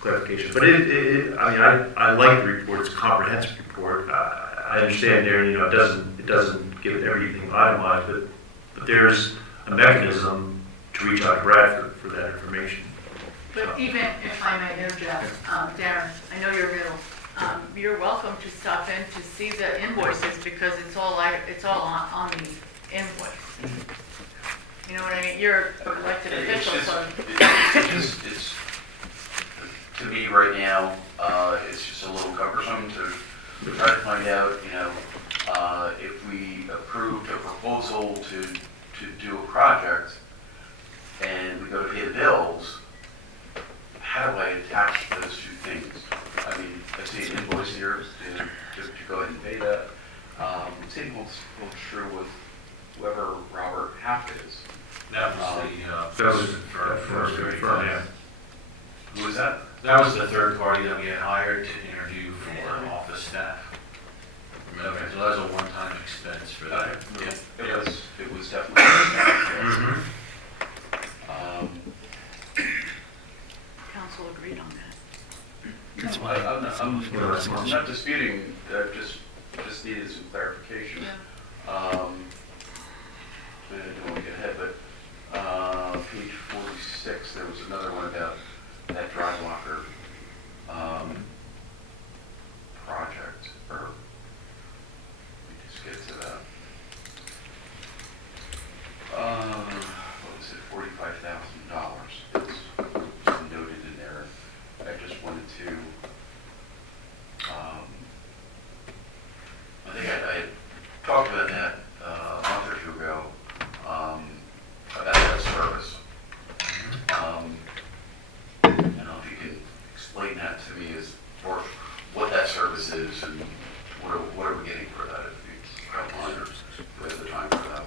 clarification. But I like the report. It's a comprehensive report. I understand, Darren, it doesn't give everything itemized, but there's a mechanism to reach out to Bradford for that information. But even if I may interject, Darren, I know you're new. You're welcome to stop in to see the invoices because it's all on the invoice. You know what I mean? You're an elected official, so. It's to me right now, it's just a little cumbersome to try to find out, if we approved a proposal to do a project and we go to pay the bills, how do I attach those two things? I mean, I see an invoice here to go ahead and pay that. same holds true with whoever Robert Half is. That was the first firm, yeah. Who was that? That was the third party that we had hired to interview for office staff. Okay, so that was a one-time expense for that. Yeah, it was definitely. Mhm. Council agreed on that. That's No, why. I'm not disputing, just needed some clarification. I don't want to get ahead, but page 46, there was another one about that dry locker project, or, let me just get to that. What was it, $45,000? It's noted in there. I just wanted to, I think I had talked about that a month or two ago, about that service. I don't know if you can explain that to me as far as what that service is and what are we getting for that, if you outline or if there's the time for that.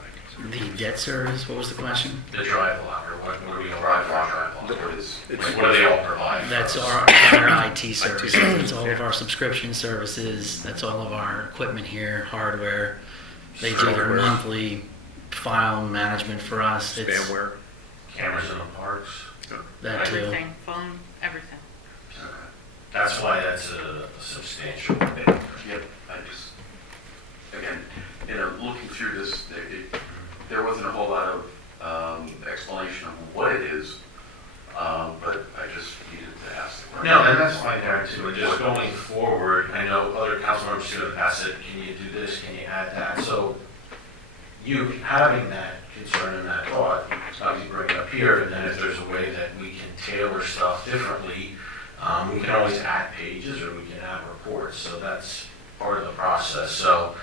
The debt service, what was the question? The drive locker, what are we going to Drive drive locker, what is, What do they all provide? That's our IT services. That's all of our subscription services. That's all of our equipment here, hardware. They do their monthly file management for us. It's Spamware. Cameras in the parks. that too. Everything, phone, everything. That's why that's a substantial bit. Yep, I just, again, looking through this, there wasn't a whole lot of explanation of what it is, but I just needed to ask the question. No, and that's fine there too, and just going forward, I know other council members should have asked it, can you do this, can you add that? So you having that concern and that thought, obviously bring it up here, and then if there's a way that we can tailor stuff differently, we can always add pages or we can add reports, so that's part of the process. So,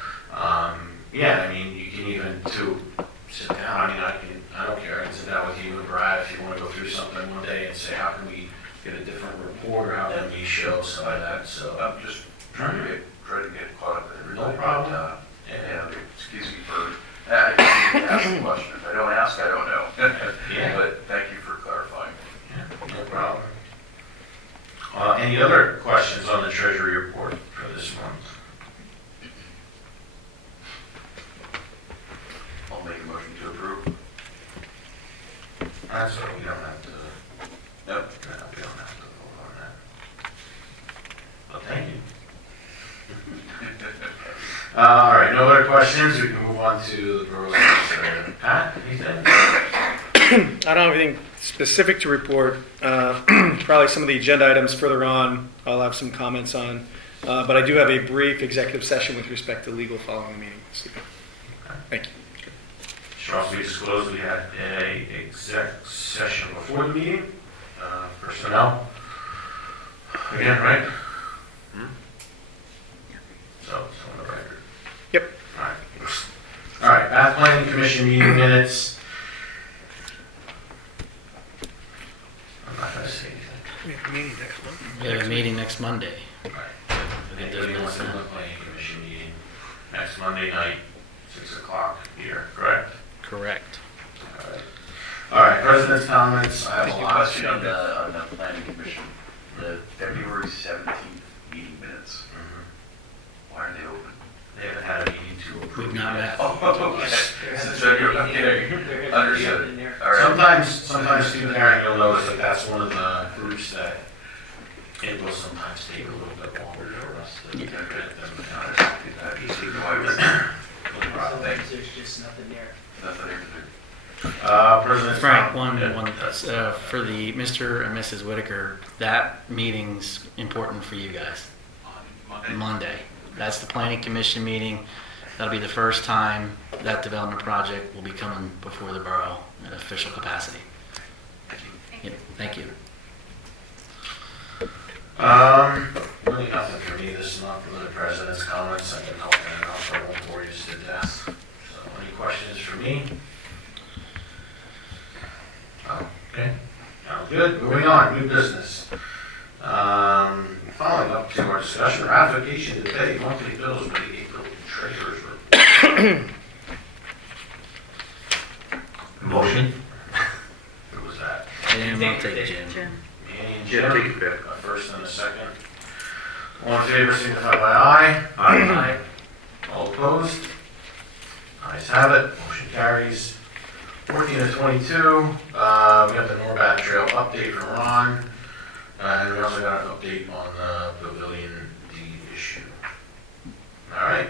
yeah, I mean, you can even sit down, I don't care, I can sit down with you and Brad if you want to go through something one day and say, how can we get a different report, or how can we show some of that, so. I'm just trying to get caught up in it. No problem. Yeah, excuse me for, I just need to ask the question. If I don't ask, I don't know. Yeah. But thank you for clarifying. Yeah, no problem. Any other questions on the treasury report for this month? I'll make a motion to approve. That's all, we don't have to, Nope. no, we don't have to vote on that. Well, thank you. All right, no other questions, we can move on to the borough's administrator. Pat, anything? I don't have anything specific to report. Probably some of the agenda items further on, I'll have some comments on. But I do have a brief executive session with respect to legal following the meeting this evening. Thank you. Should also be disclosed, we had a exec session before the meeting, personnel. Again, right? So, it's on the record. Yep. All right. All right, Bath Planning Commission meeting minutes. I'm not gonna say anything. We have a meeting next month. We have a meeting next Monday. All right. We'll get those Anybody minutes wants to in. the Planning Commission meeting next Monday night, 6 o'clock here, correct? Correct. All right. All right, president's comments. I have a lot. Question on the planning commission, the February 17th meeting minutes. Why are they open? They haven't had a meeting to approve. We've not met. Oh, okay. So you're, okay, understood. All right. Sometimes student parent, you'll notice that that's one of the groups that it will sometimes take a little bit longer for us to get them. No problem. Thanks. There's just nothing there. Nothing there to do. President's Frank, comment. one, for the Mr. and Mrs. Whitaker, that meeting's important for you guys. Monday. That's the planning commission meeting. That'll be the first time that development project will be coming before the borough in official capacity. Yep, thank you. Really nothing for me this month for the president's comments. I've been talking enough, I won't bore you to death. So, any questions for me? Oh, okay. Sounds good. Moving on, new business. Following up to our discussion, ratification to pay monthly bills by the April treasurer's report. Motion? Who was that? Jim, I'll take Jim. Manny and Yeah, Jim. take it back. A first and a second. All in favor, signify by aye. Aye. All opposed? Ayes have it, motion carries. 14 to 22, we got the Norbath Trail update from Ron, and we also got an update on the pavilion deed issue. All right.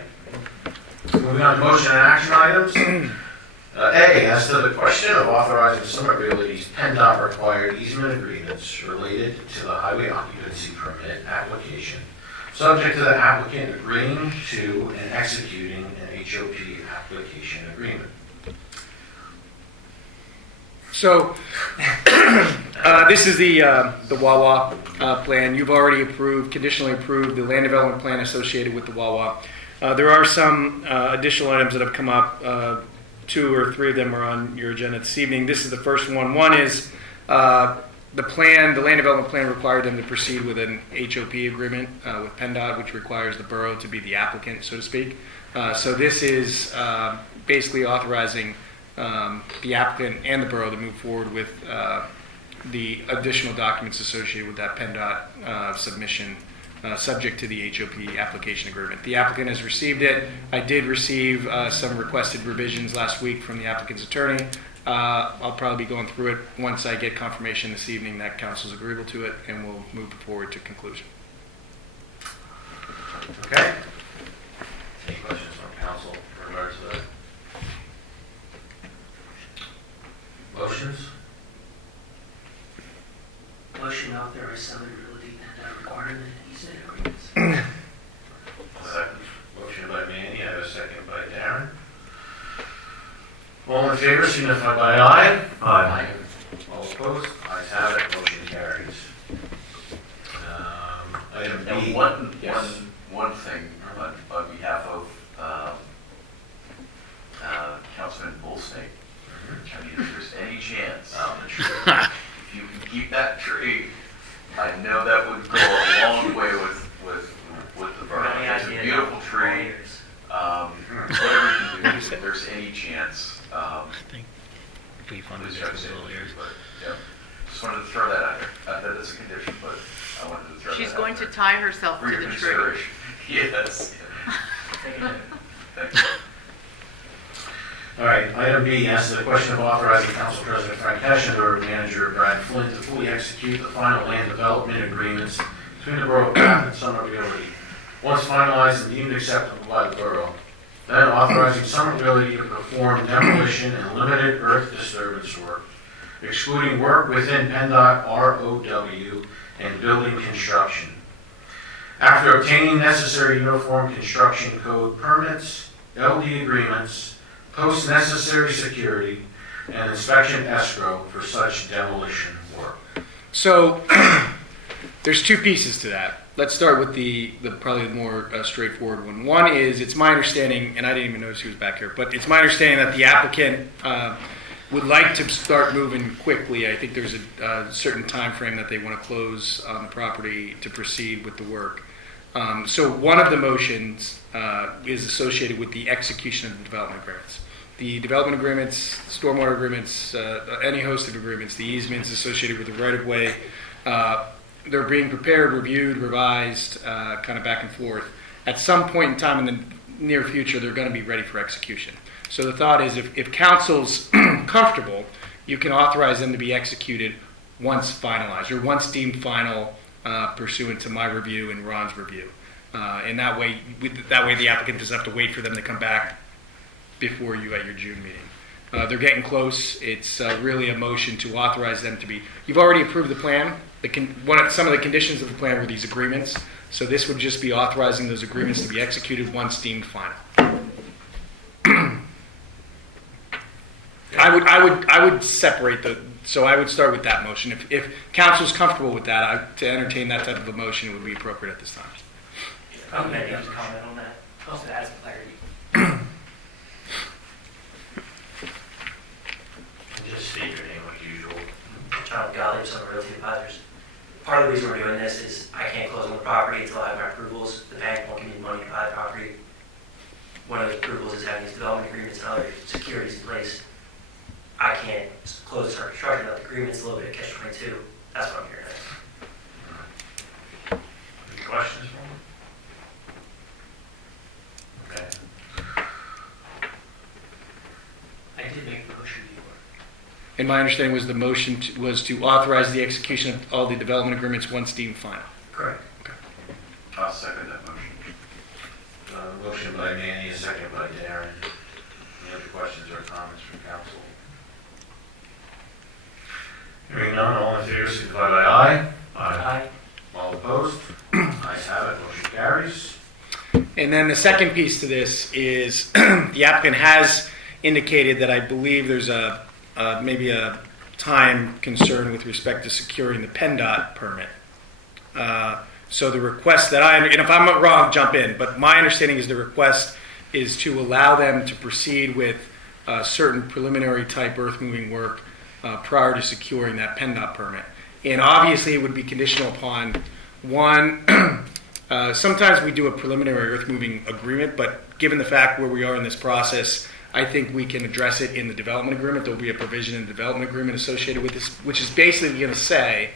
Moving on to motion and action items. A, as to the question of authorizing Summit Realty's PennDOT required easement agreements related to the highway occupancy permit application, subject to the applicant agreeing to and executing an HOP application agreement. So, this is the Wawa plan. You've already conditionally approved the land development plan associated with the Wawa. There are some additional items that have come up. 2 or 3 of them are on your agenda this evening. This is the first one. One is the land development plan required them to proceed with an HOP agreement with PennDOT, which requires the borough to be the applicant, so to speak. So this is basically authorizing the applicant and the borough to move forward with the additional documents associated with that PennDOT submission, subject to the HOP application agreement. The applicant has received it. I did receive some requested revisions last week from the applicant's attorney. I'll probably be going through it once I get confirmation this evening that council's agreeable to it, and we'll move forward to conclusion. Okay. Any questions from council in regards to that? Motions? Motion authorize Summit Realty and requirement easement agreements. Second. Motion by Manny, I have a second by Darren. All in favor, signify by aye. Aye. All opposed? Ayes have it, motion carries. Item Now, B. Yes. one thing on behalf of Councilman Bullsnake. I mean, if there's any chance, if you can keep that tree, I know that would go a long way with the borough. It's a beautiful tree. Whatever you can do, if there's any chance, I think if we funded please it try to save for the the trees. years. But, yeah, just wanted to throw that out there. That's a condition, but I wanted to throw that She's out going there. to tie herself For to your the tree. consideration. Yes. Thank you. All right, item B, asks the question of authorizing Council President Frank Hession or Manager Brad Flynn to fully execute the final land development agreements between the Borough of Bath and Summit Realty. Once finalized and deemed acceptable by the Borough, then authorizing Summit Realty to perform demolition and limited earth disturbance work, excluding work within PennDOT ROW and building construction. After obtaining necessary uniform construction code permits, LD agreements, post necessary security, and inspection escrow for such demolition work. So there's 2 pieces to that. Let's start with the probably the more straightforward one. One is, it's my understanding, and I didn't even notice he was back here, but it's my understanding that the applicant would like to start moving quickly. I think there's a certain time frame that they want to close on the property to proceed with the work. So one of the motions is associated with the execution of the development agreements. The development agreements, stormwater agreements, any host of agreements, the easements associated with the right-of-way, they're being prepared, reviewed, revised, kind of back and forth. At some point in time in the near future, they're going to be ready for execution. So the thought is, if council's comfortable, you can authorize them to be executed once finalized, or once deemed final pursuant to my review and Ron's review. And that way the applicant doesn't have to wait for them to come back before you at your June meeting. They're getting close. It's really a motion to authorize them to be. You've already approved the plan. Some of the conditions of the plan were these agreements. So this would just be authorizing those agreements to be executed once deemed final. I would separate so I would start with that motion. If council's comfortable with that, to entertain that type of a motion, it would be appropriate at this time. I'm ready to comment on that. Also adds clarity. Just state your name like usual. John Goddard, Summit Realty Advisors. Part of the reason we're doing this is I can't close on the property until I have my approvals. The bank won't give me money to buy the property. One of those approvals is having these development in place, I can't close and start construction without the agreement. It's a little bit of catch-22. That's what I'm hearing. Any questions for me? Okay. I did make the motion before. And my understanding was the motion was to authorize the execution of all the development agreements once deemed final. Correct. I'll second that motion. Motion by Manny, a second by Darren. Any other questions or comments from council? Hearing none, all in favor, signify by aye. Aye. All opposed? Ayes have it, motion carries. And then the second piece to this is the applicant has indicated that I believe there's maybe a time concern with respect to securing the PennDOT permit. So the request that and if I'm wrong, jump in, but my understanding is the request is to allow them to proceed with certain preliminary type earth moving work prior to securing that PennDOT permit. And obviously it would be conditional upon one, sometimes we do a preliminary earth moving agreement, but given the fact where we are in this process, I think we can address it in the development agreement. There will be a provision in the development agreement associated with this, which is basically going to say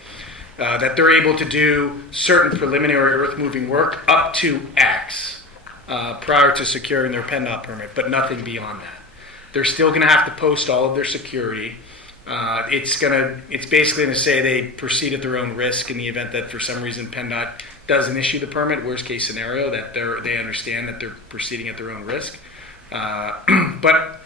that they're able to do certain preliminary earth moving work up to X prior to securing their PennDOT permit, but nothing beyond that. They're still going to have to post all of their security. It's basically going to say they proceed at their own risk in the event that for some reason PennDOT doesn't issue the permit. Worst case scenario, that they understand that they're proceeding at their own risk. But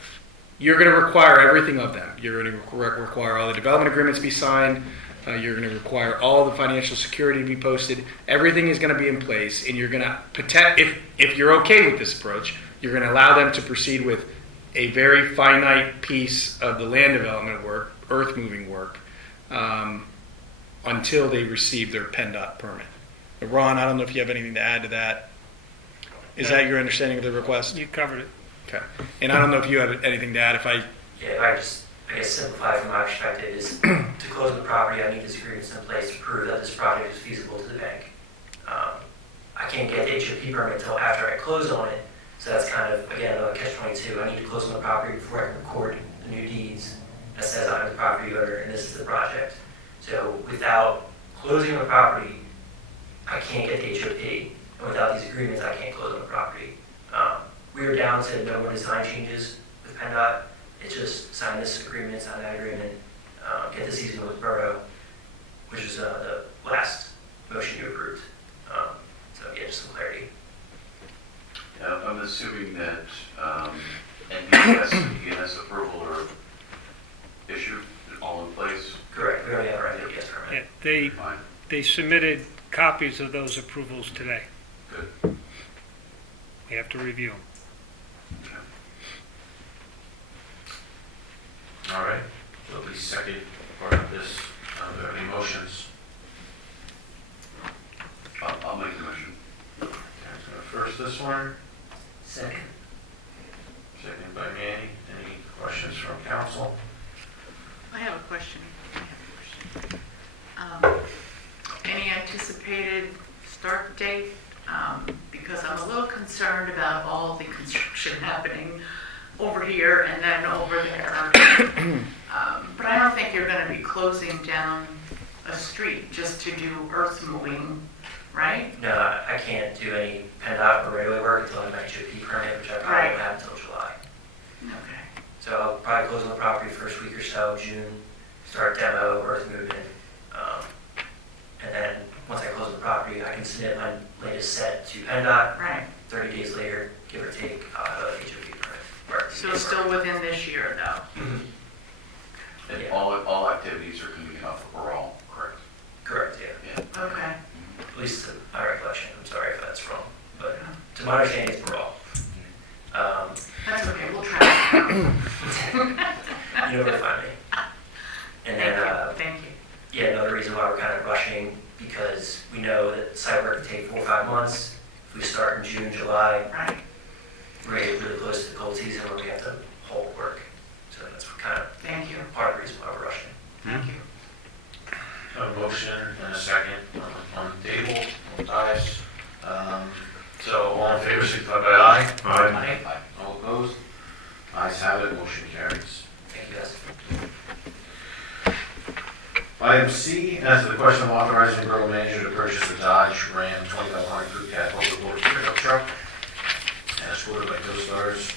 you're going to require everything of them. You're going to require all the development agreements to be signed. You're going to require all the financial security to be posted. Everything is going to be in place, and you're going to protect. If you're okay with this approach, you're going to allow them to proceed with a very finite piece of the land development work, earth moving work, until they receive their PennDOT permit. Ron, I don't know if you have anything to add to that. Is that your understanding of the request? You covered it. Okay. And I don't know if you have anything to add. If I I guess simplify from my perspective is to close on the property, I need this agreement in place to prove that this project is feasible to the bank. I can't get the HOP permit until after I close on it, so that's kind of, again, another catch-22. I need to close on the property before I can record the new deeds that says I'm the property owner and this is the project. So without closing on the property, I can't get the HOP, and without these agreements, I can't close on the property. We were down to no more design changes with PennDOT. It's just sign this agreement, sign that agreement, get this easement with Borough, which is the last motion you approved. So yeah, just some clarity. Yeah, I'm assuming that NPDES and ENS approval are issued, all in place. Correct. We already have our NPDES Yeah, permit. Fine. they submitted copies of those approvals today. Good. We have to review them. Okay. All right, so the second part of this, are there any motions? I'll make the motion. Okay, so first this one, Second. second by Manny. Any questions from council? I have a question. Any anticipated start date? Because I'm a little concerned about all the construction happening over here and then over there. But I don't think you're going to be closing down a street just to do earth moving, right? No, I can't do any PennDOT or railway work until I have my HOP permit, which I probably won't have until July. Okay. So I'll probably close on the property first week or so, June, start demo, earth movement. And then once I close the property, I can submit my latest set to PennDOT. Right. 30 days later, give or take, I'll have a HOP permit. So it's still within this year, though? And Yeah. all activities are coming off of Baral, correct? Correct, yeah. Yeah. Okay. At least to my recollection. I'm sorry if that's wrong. But to my understanding, it's raw. That's okay, we'll try it. You know where to find me. And then, Thank you. yeah, another reason why we're kind of rushing, because we know that site work can take 4 or 5 months. If we start in June, July, Right. we're getting really close to the cold season where we have to hold work. So that's kind of Thank you. part of the reason why we're rushing. Thank you. A motion and a second on the table, all ties. So all in favor, signify by aye. Aye. All opposed? Ayes have it, motion carries. carries. Thank you, guys. Item C, answer the question of authorizing the borough manager to purchase a Dodge Ram 2500 crew cab overboard pickup truck and escorted by co-stars.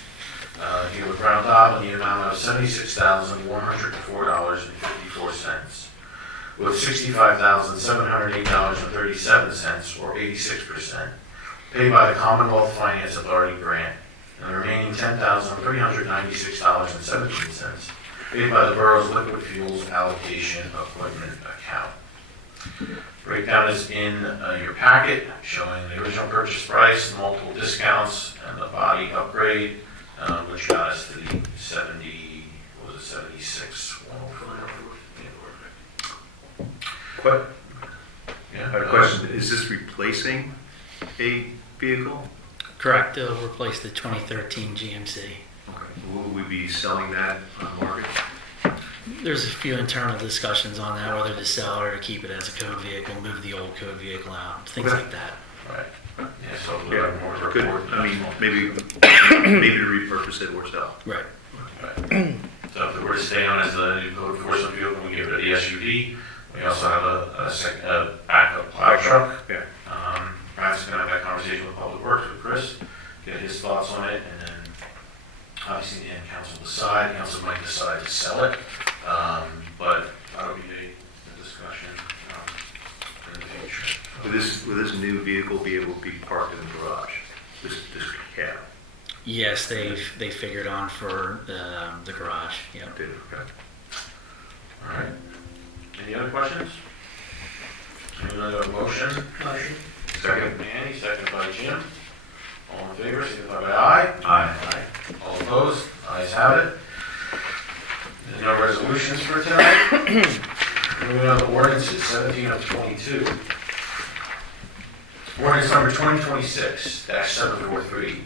Here with Brown Dobb in the amount of $76,104.54, with $65,708.37, or 86%, paid by the Commonwealth Finance Authority grant, and the remaining $10,396.17 paid by the borough's liquid fuels allocation equipment account. Breakdown is in your packet, showing the original purchase price, multiple discounts, and the body upgrade, which got us to the 76. But, Yeah. I have a question, is this replacing a vehicle? Correct, it'll replace the 2013 GMC. Okay. Will we be selling that on the market? There's a few internal discussions on that, whether to sell or to keep it as a code vehicle, move the old code vehicle out, things Okay. like that. Right. Yeah, so a little Yeah, bit more good. report. I mean, maybe to repurpose it or sell. Right. Right. So if it were to stay on as the new code enforcement vehicle, we give it the SUV. We also have a backup plow truck. Yeah. Brad's gonna have that conversation with Public Works with Chris, get his thoughts on it, and then obviously the end council decide. Council might decide to sell it, but that'll be a discussion in the future. Will this new vehicle be able to be parked in the garage? This cab? Yes, they figured on for the garage, yep. Did, okay. All right. Any other questions? Any other motion? Motion. Second, Manny, second by Jim. All in favor, signify by aye. Aye. All opposed? Ayes have it. There's no resolutions for tonight. Moving on to ordinances, 17 of 22. Ordinance number 2026-743.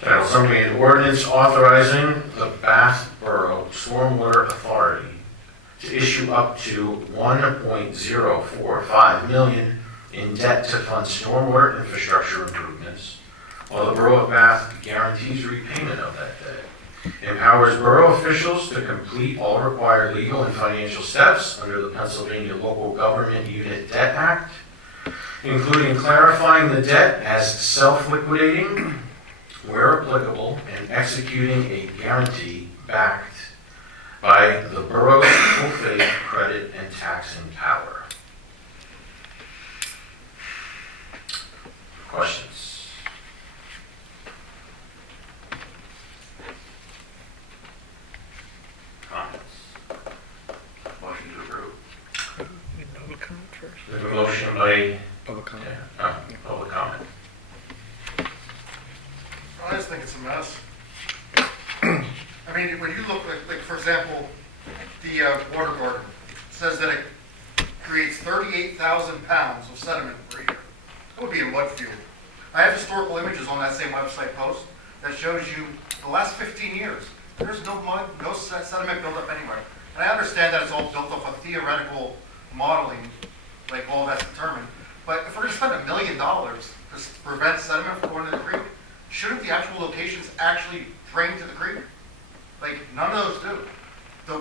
Title summary, an ordinance authorizing the Bath Borough Stormwater Authority to issue up to $1.045 million in debt to fund stormwater infrastructure improvements, while the Borough of Bath guarantees repayment of that debt. Empowers borough officials to complete all required legal and financial steps under the Pennsylvania Local Government Unit Debt Act, including clarifying the debt as self-liquidating where applicable and executing a guarantee backed by the borough's full faith, credit, and taxing power. Questions? Comments? Motion to approve. Public comment first. We have a motion by, Public comment. public comment. I just think it's a mess. I mean, when you look like for example, the water garden says that it creates 38,000 pounds of sediment per year. It would be a mud field. I have historical images on that same website post that shows you the last 15 years. There's no mud, no sediment buildup anywhere. And I understand that it's all built off of theoretical modeling, like all that's determined. But if we're going to spend $1 million to prevent sediment from going to the creek, shouldn't the actual locations actually drain to the creek? Like, none of those do. The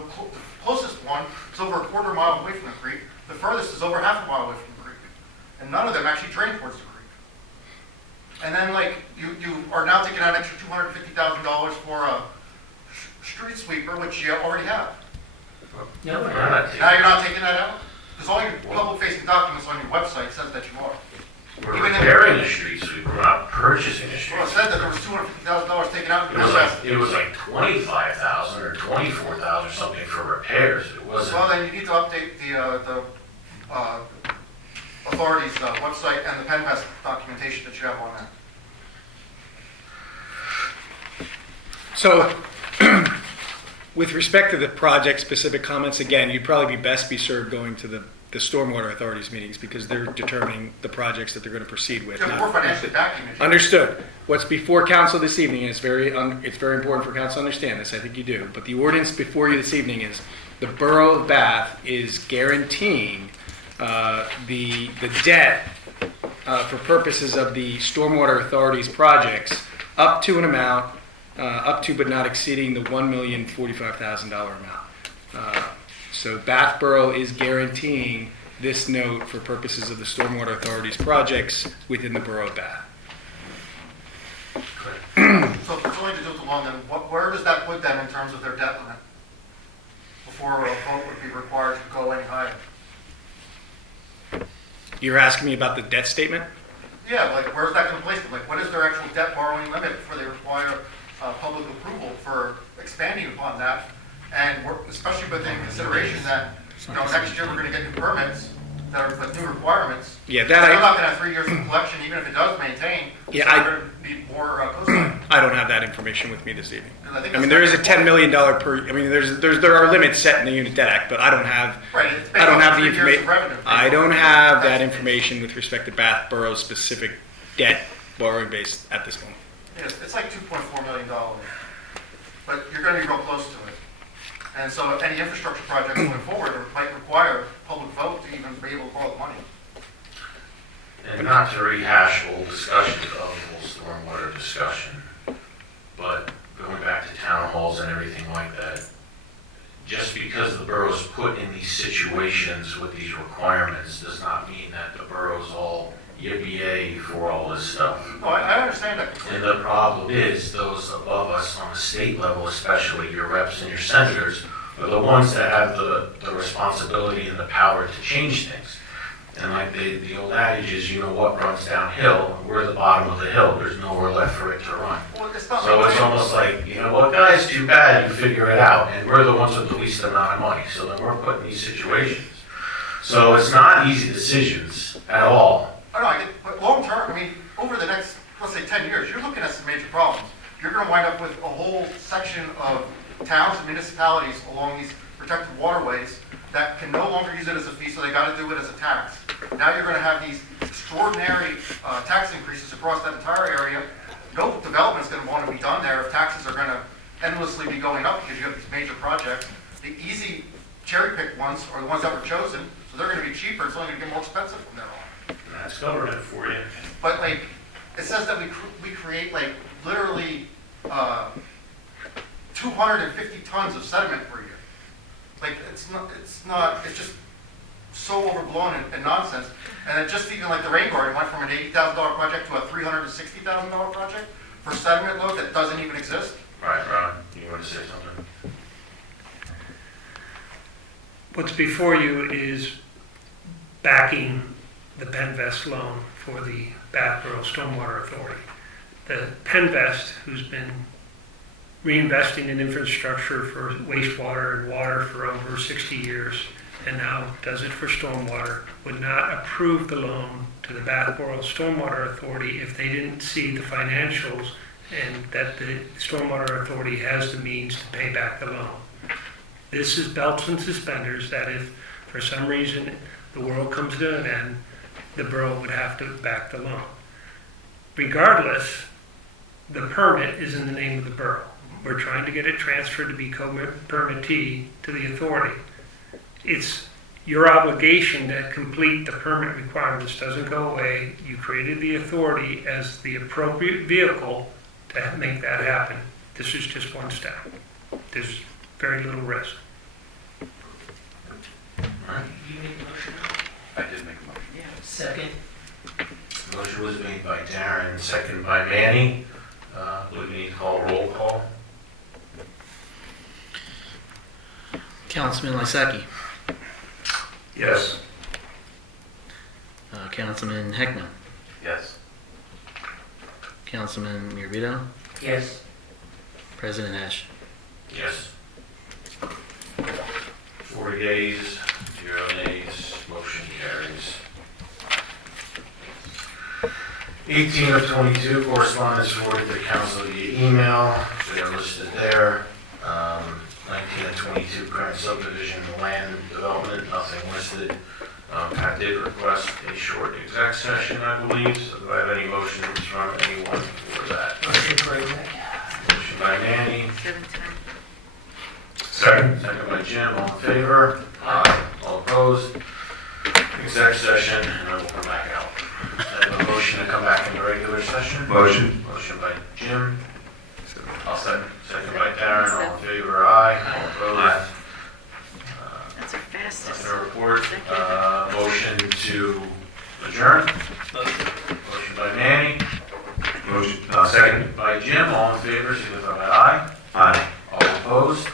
closest one is over a quarter mile away from the creek. The furthest is over half a mile away from the creek. And none of them actually drain towards the creek. And then, like, you are now taking out an extra $250,000 for a street sweeper, which you already have. No, We're we're not not. taking- Now you're not taking that out? Because all your public-facing documents on your website says that you are. We're Even if- repairing the street sweeper, we're not purchasing a street Well, it sweeper. said that there was $250,000 taken out. It was like 25,000 or 24,000 or something for repairs. It wasn't. Well, then you need to update the authority's website and the pen pass documentation that you have on there. So, with respect to the project-specific comments, again, you'd probably be served going to the Stormwater Authority's meetings because they're determining the projects that they're going to proceed with. You have not- more financially documented. Understood. What's before council this evening, and it's very important for council to understand this, I think you do, but the ordinance before you this evening is the Borough of Bath is guaranteeing the debt for purposes of the Stormwater Authority's projects up to an amount up to but not exceeding the $1,045,000 amount. So Bath Borough is guaranteeing this note for purposes of the Stormwater Authority's projects within the Borough of Bath. So if it's only to do with the loan, then where does that put them in terms of their debt limit? Before a vote would be required to go any higher? You're asking me about the debt statement? Yeah, like where's that going to place them? Like what is their actual debt borrowing limit before they require public approval for expanding upon that? And especially with the consideration that, next year we're going to get new permits that are with new requirements. Yeah, They're not going to have 3 years of collection, even if it does maintain. Yeah, so they're going to need more coastline. I don't have that information with me this evening. I think I mean, that's there is a important. $10 million per. I mean, there are limits set in the Unit Debt Act, but I don't have. Right, it's based I don't on have the 3 years of information. revenue. I don't have that information with respect to Bath Borough's specific debt borrowing base at this moment. Yes, it's like $2.4 million. But you're going to be real close to it. And so any infrastructure projects going forward might require public vote to even be able to borrow the money. And not to rehash old discussions of old stormwater discussion, but going back to town halls and everything like that, just because the borough's put in these situations with these requirements does not mean that the borough's all yippee for all this stuff. No, I understand that. And the problem is those above us on the state level, especially your reps and your senators, are the ones that have the responsibility and the power to change things. And like the old adage is, you know what runs downhill, we're the bottom of the hill, there's nowhere left for it to run. Well, it's not So it's almost like, you know what guys, too bad, you figure it out, and we're the ones with the least amount of money, so then we're put in these situations. So it's not easy decisions at all. I know, I get, but long term, I mean, over the next, let's say 10 years, you're looking at some major problems. You're going to wind up with a whole section of towns and municipalities along these protected waterways that can no longer use it as a fee, so they got to do it as a tax. Now you're going to have these extraordinary tax increases across that entire area. No development is going to want to be done there if taxes are going to endlessly be going up because you have these major projects. The easy cherry-picked ones are the ones that were chosen, so they're going to be cheaper. It's only going to get more expensive from there on. That's government for you. But like, it says that we create like literally 250 tons of sediment per year. Like it's just so overblown and nonsense. And it just even like the rain garden went from an $80,000 project to a $360,000 project for sediment load that doesn't even exist. Right, Ron, you want to say something? What's before you is backing the Penvest loan for the Bath Borough Stormwater Authority. The Penvest, who's been reinvesting in infrastructure for wastewater and water for over 60 years, and now does it for stormwater, would not approve the loan to the Bath Borough Stormwater Authority if they didn't see the financials and that the Stormwater Authority has the means to pay back the loan. This is belts and suspenders that if for some reason the world comes to an end, the borough would have to back the loan. Regardless, the permit is in the name of the borough. We're trying to get it transferred to be co-permittee to the authority. It's your obligation to complete the permit requirements. Doesn't go away. You created the authority as the appropriate vehicle to make that happen. This is just one step. There's very little risk. You made the motion? I did make a motion. Yeah. Second. Motion was made by Darren, second by Manny. We need to call roll call. Councilman Lysaki. Yes. Councilman Heckman. Yes. Councilman Mirabito. Yes. President Ash. Yes. 40 days, 0 nays, motion carries. 18 of 22 correspondence forwarded to council via email. They are listed there. 19 of 22 current subdivision land development, nothing listed. Pat did request a short exec session, I believe. So do I have any motions from anyone for that? Motion by Manny. 7:10. Second by Jim, all in favor? Aye. All opposed? Exec session, and then we'll come back out. I have a motion to come back into regular session. Motion. Motion by Jim. I'll Second by Darren, all in favor, aye. All opposed? That's a fastest. Nothing to report. Motion to adjourn. Motion by Manny. Motion, second. Second by Jim, all in favor, signify by aye. Aye. All opposed?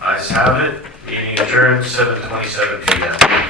Ayes have it. Meeting adjourned, 7:27 PM.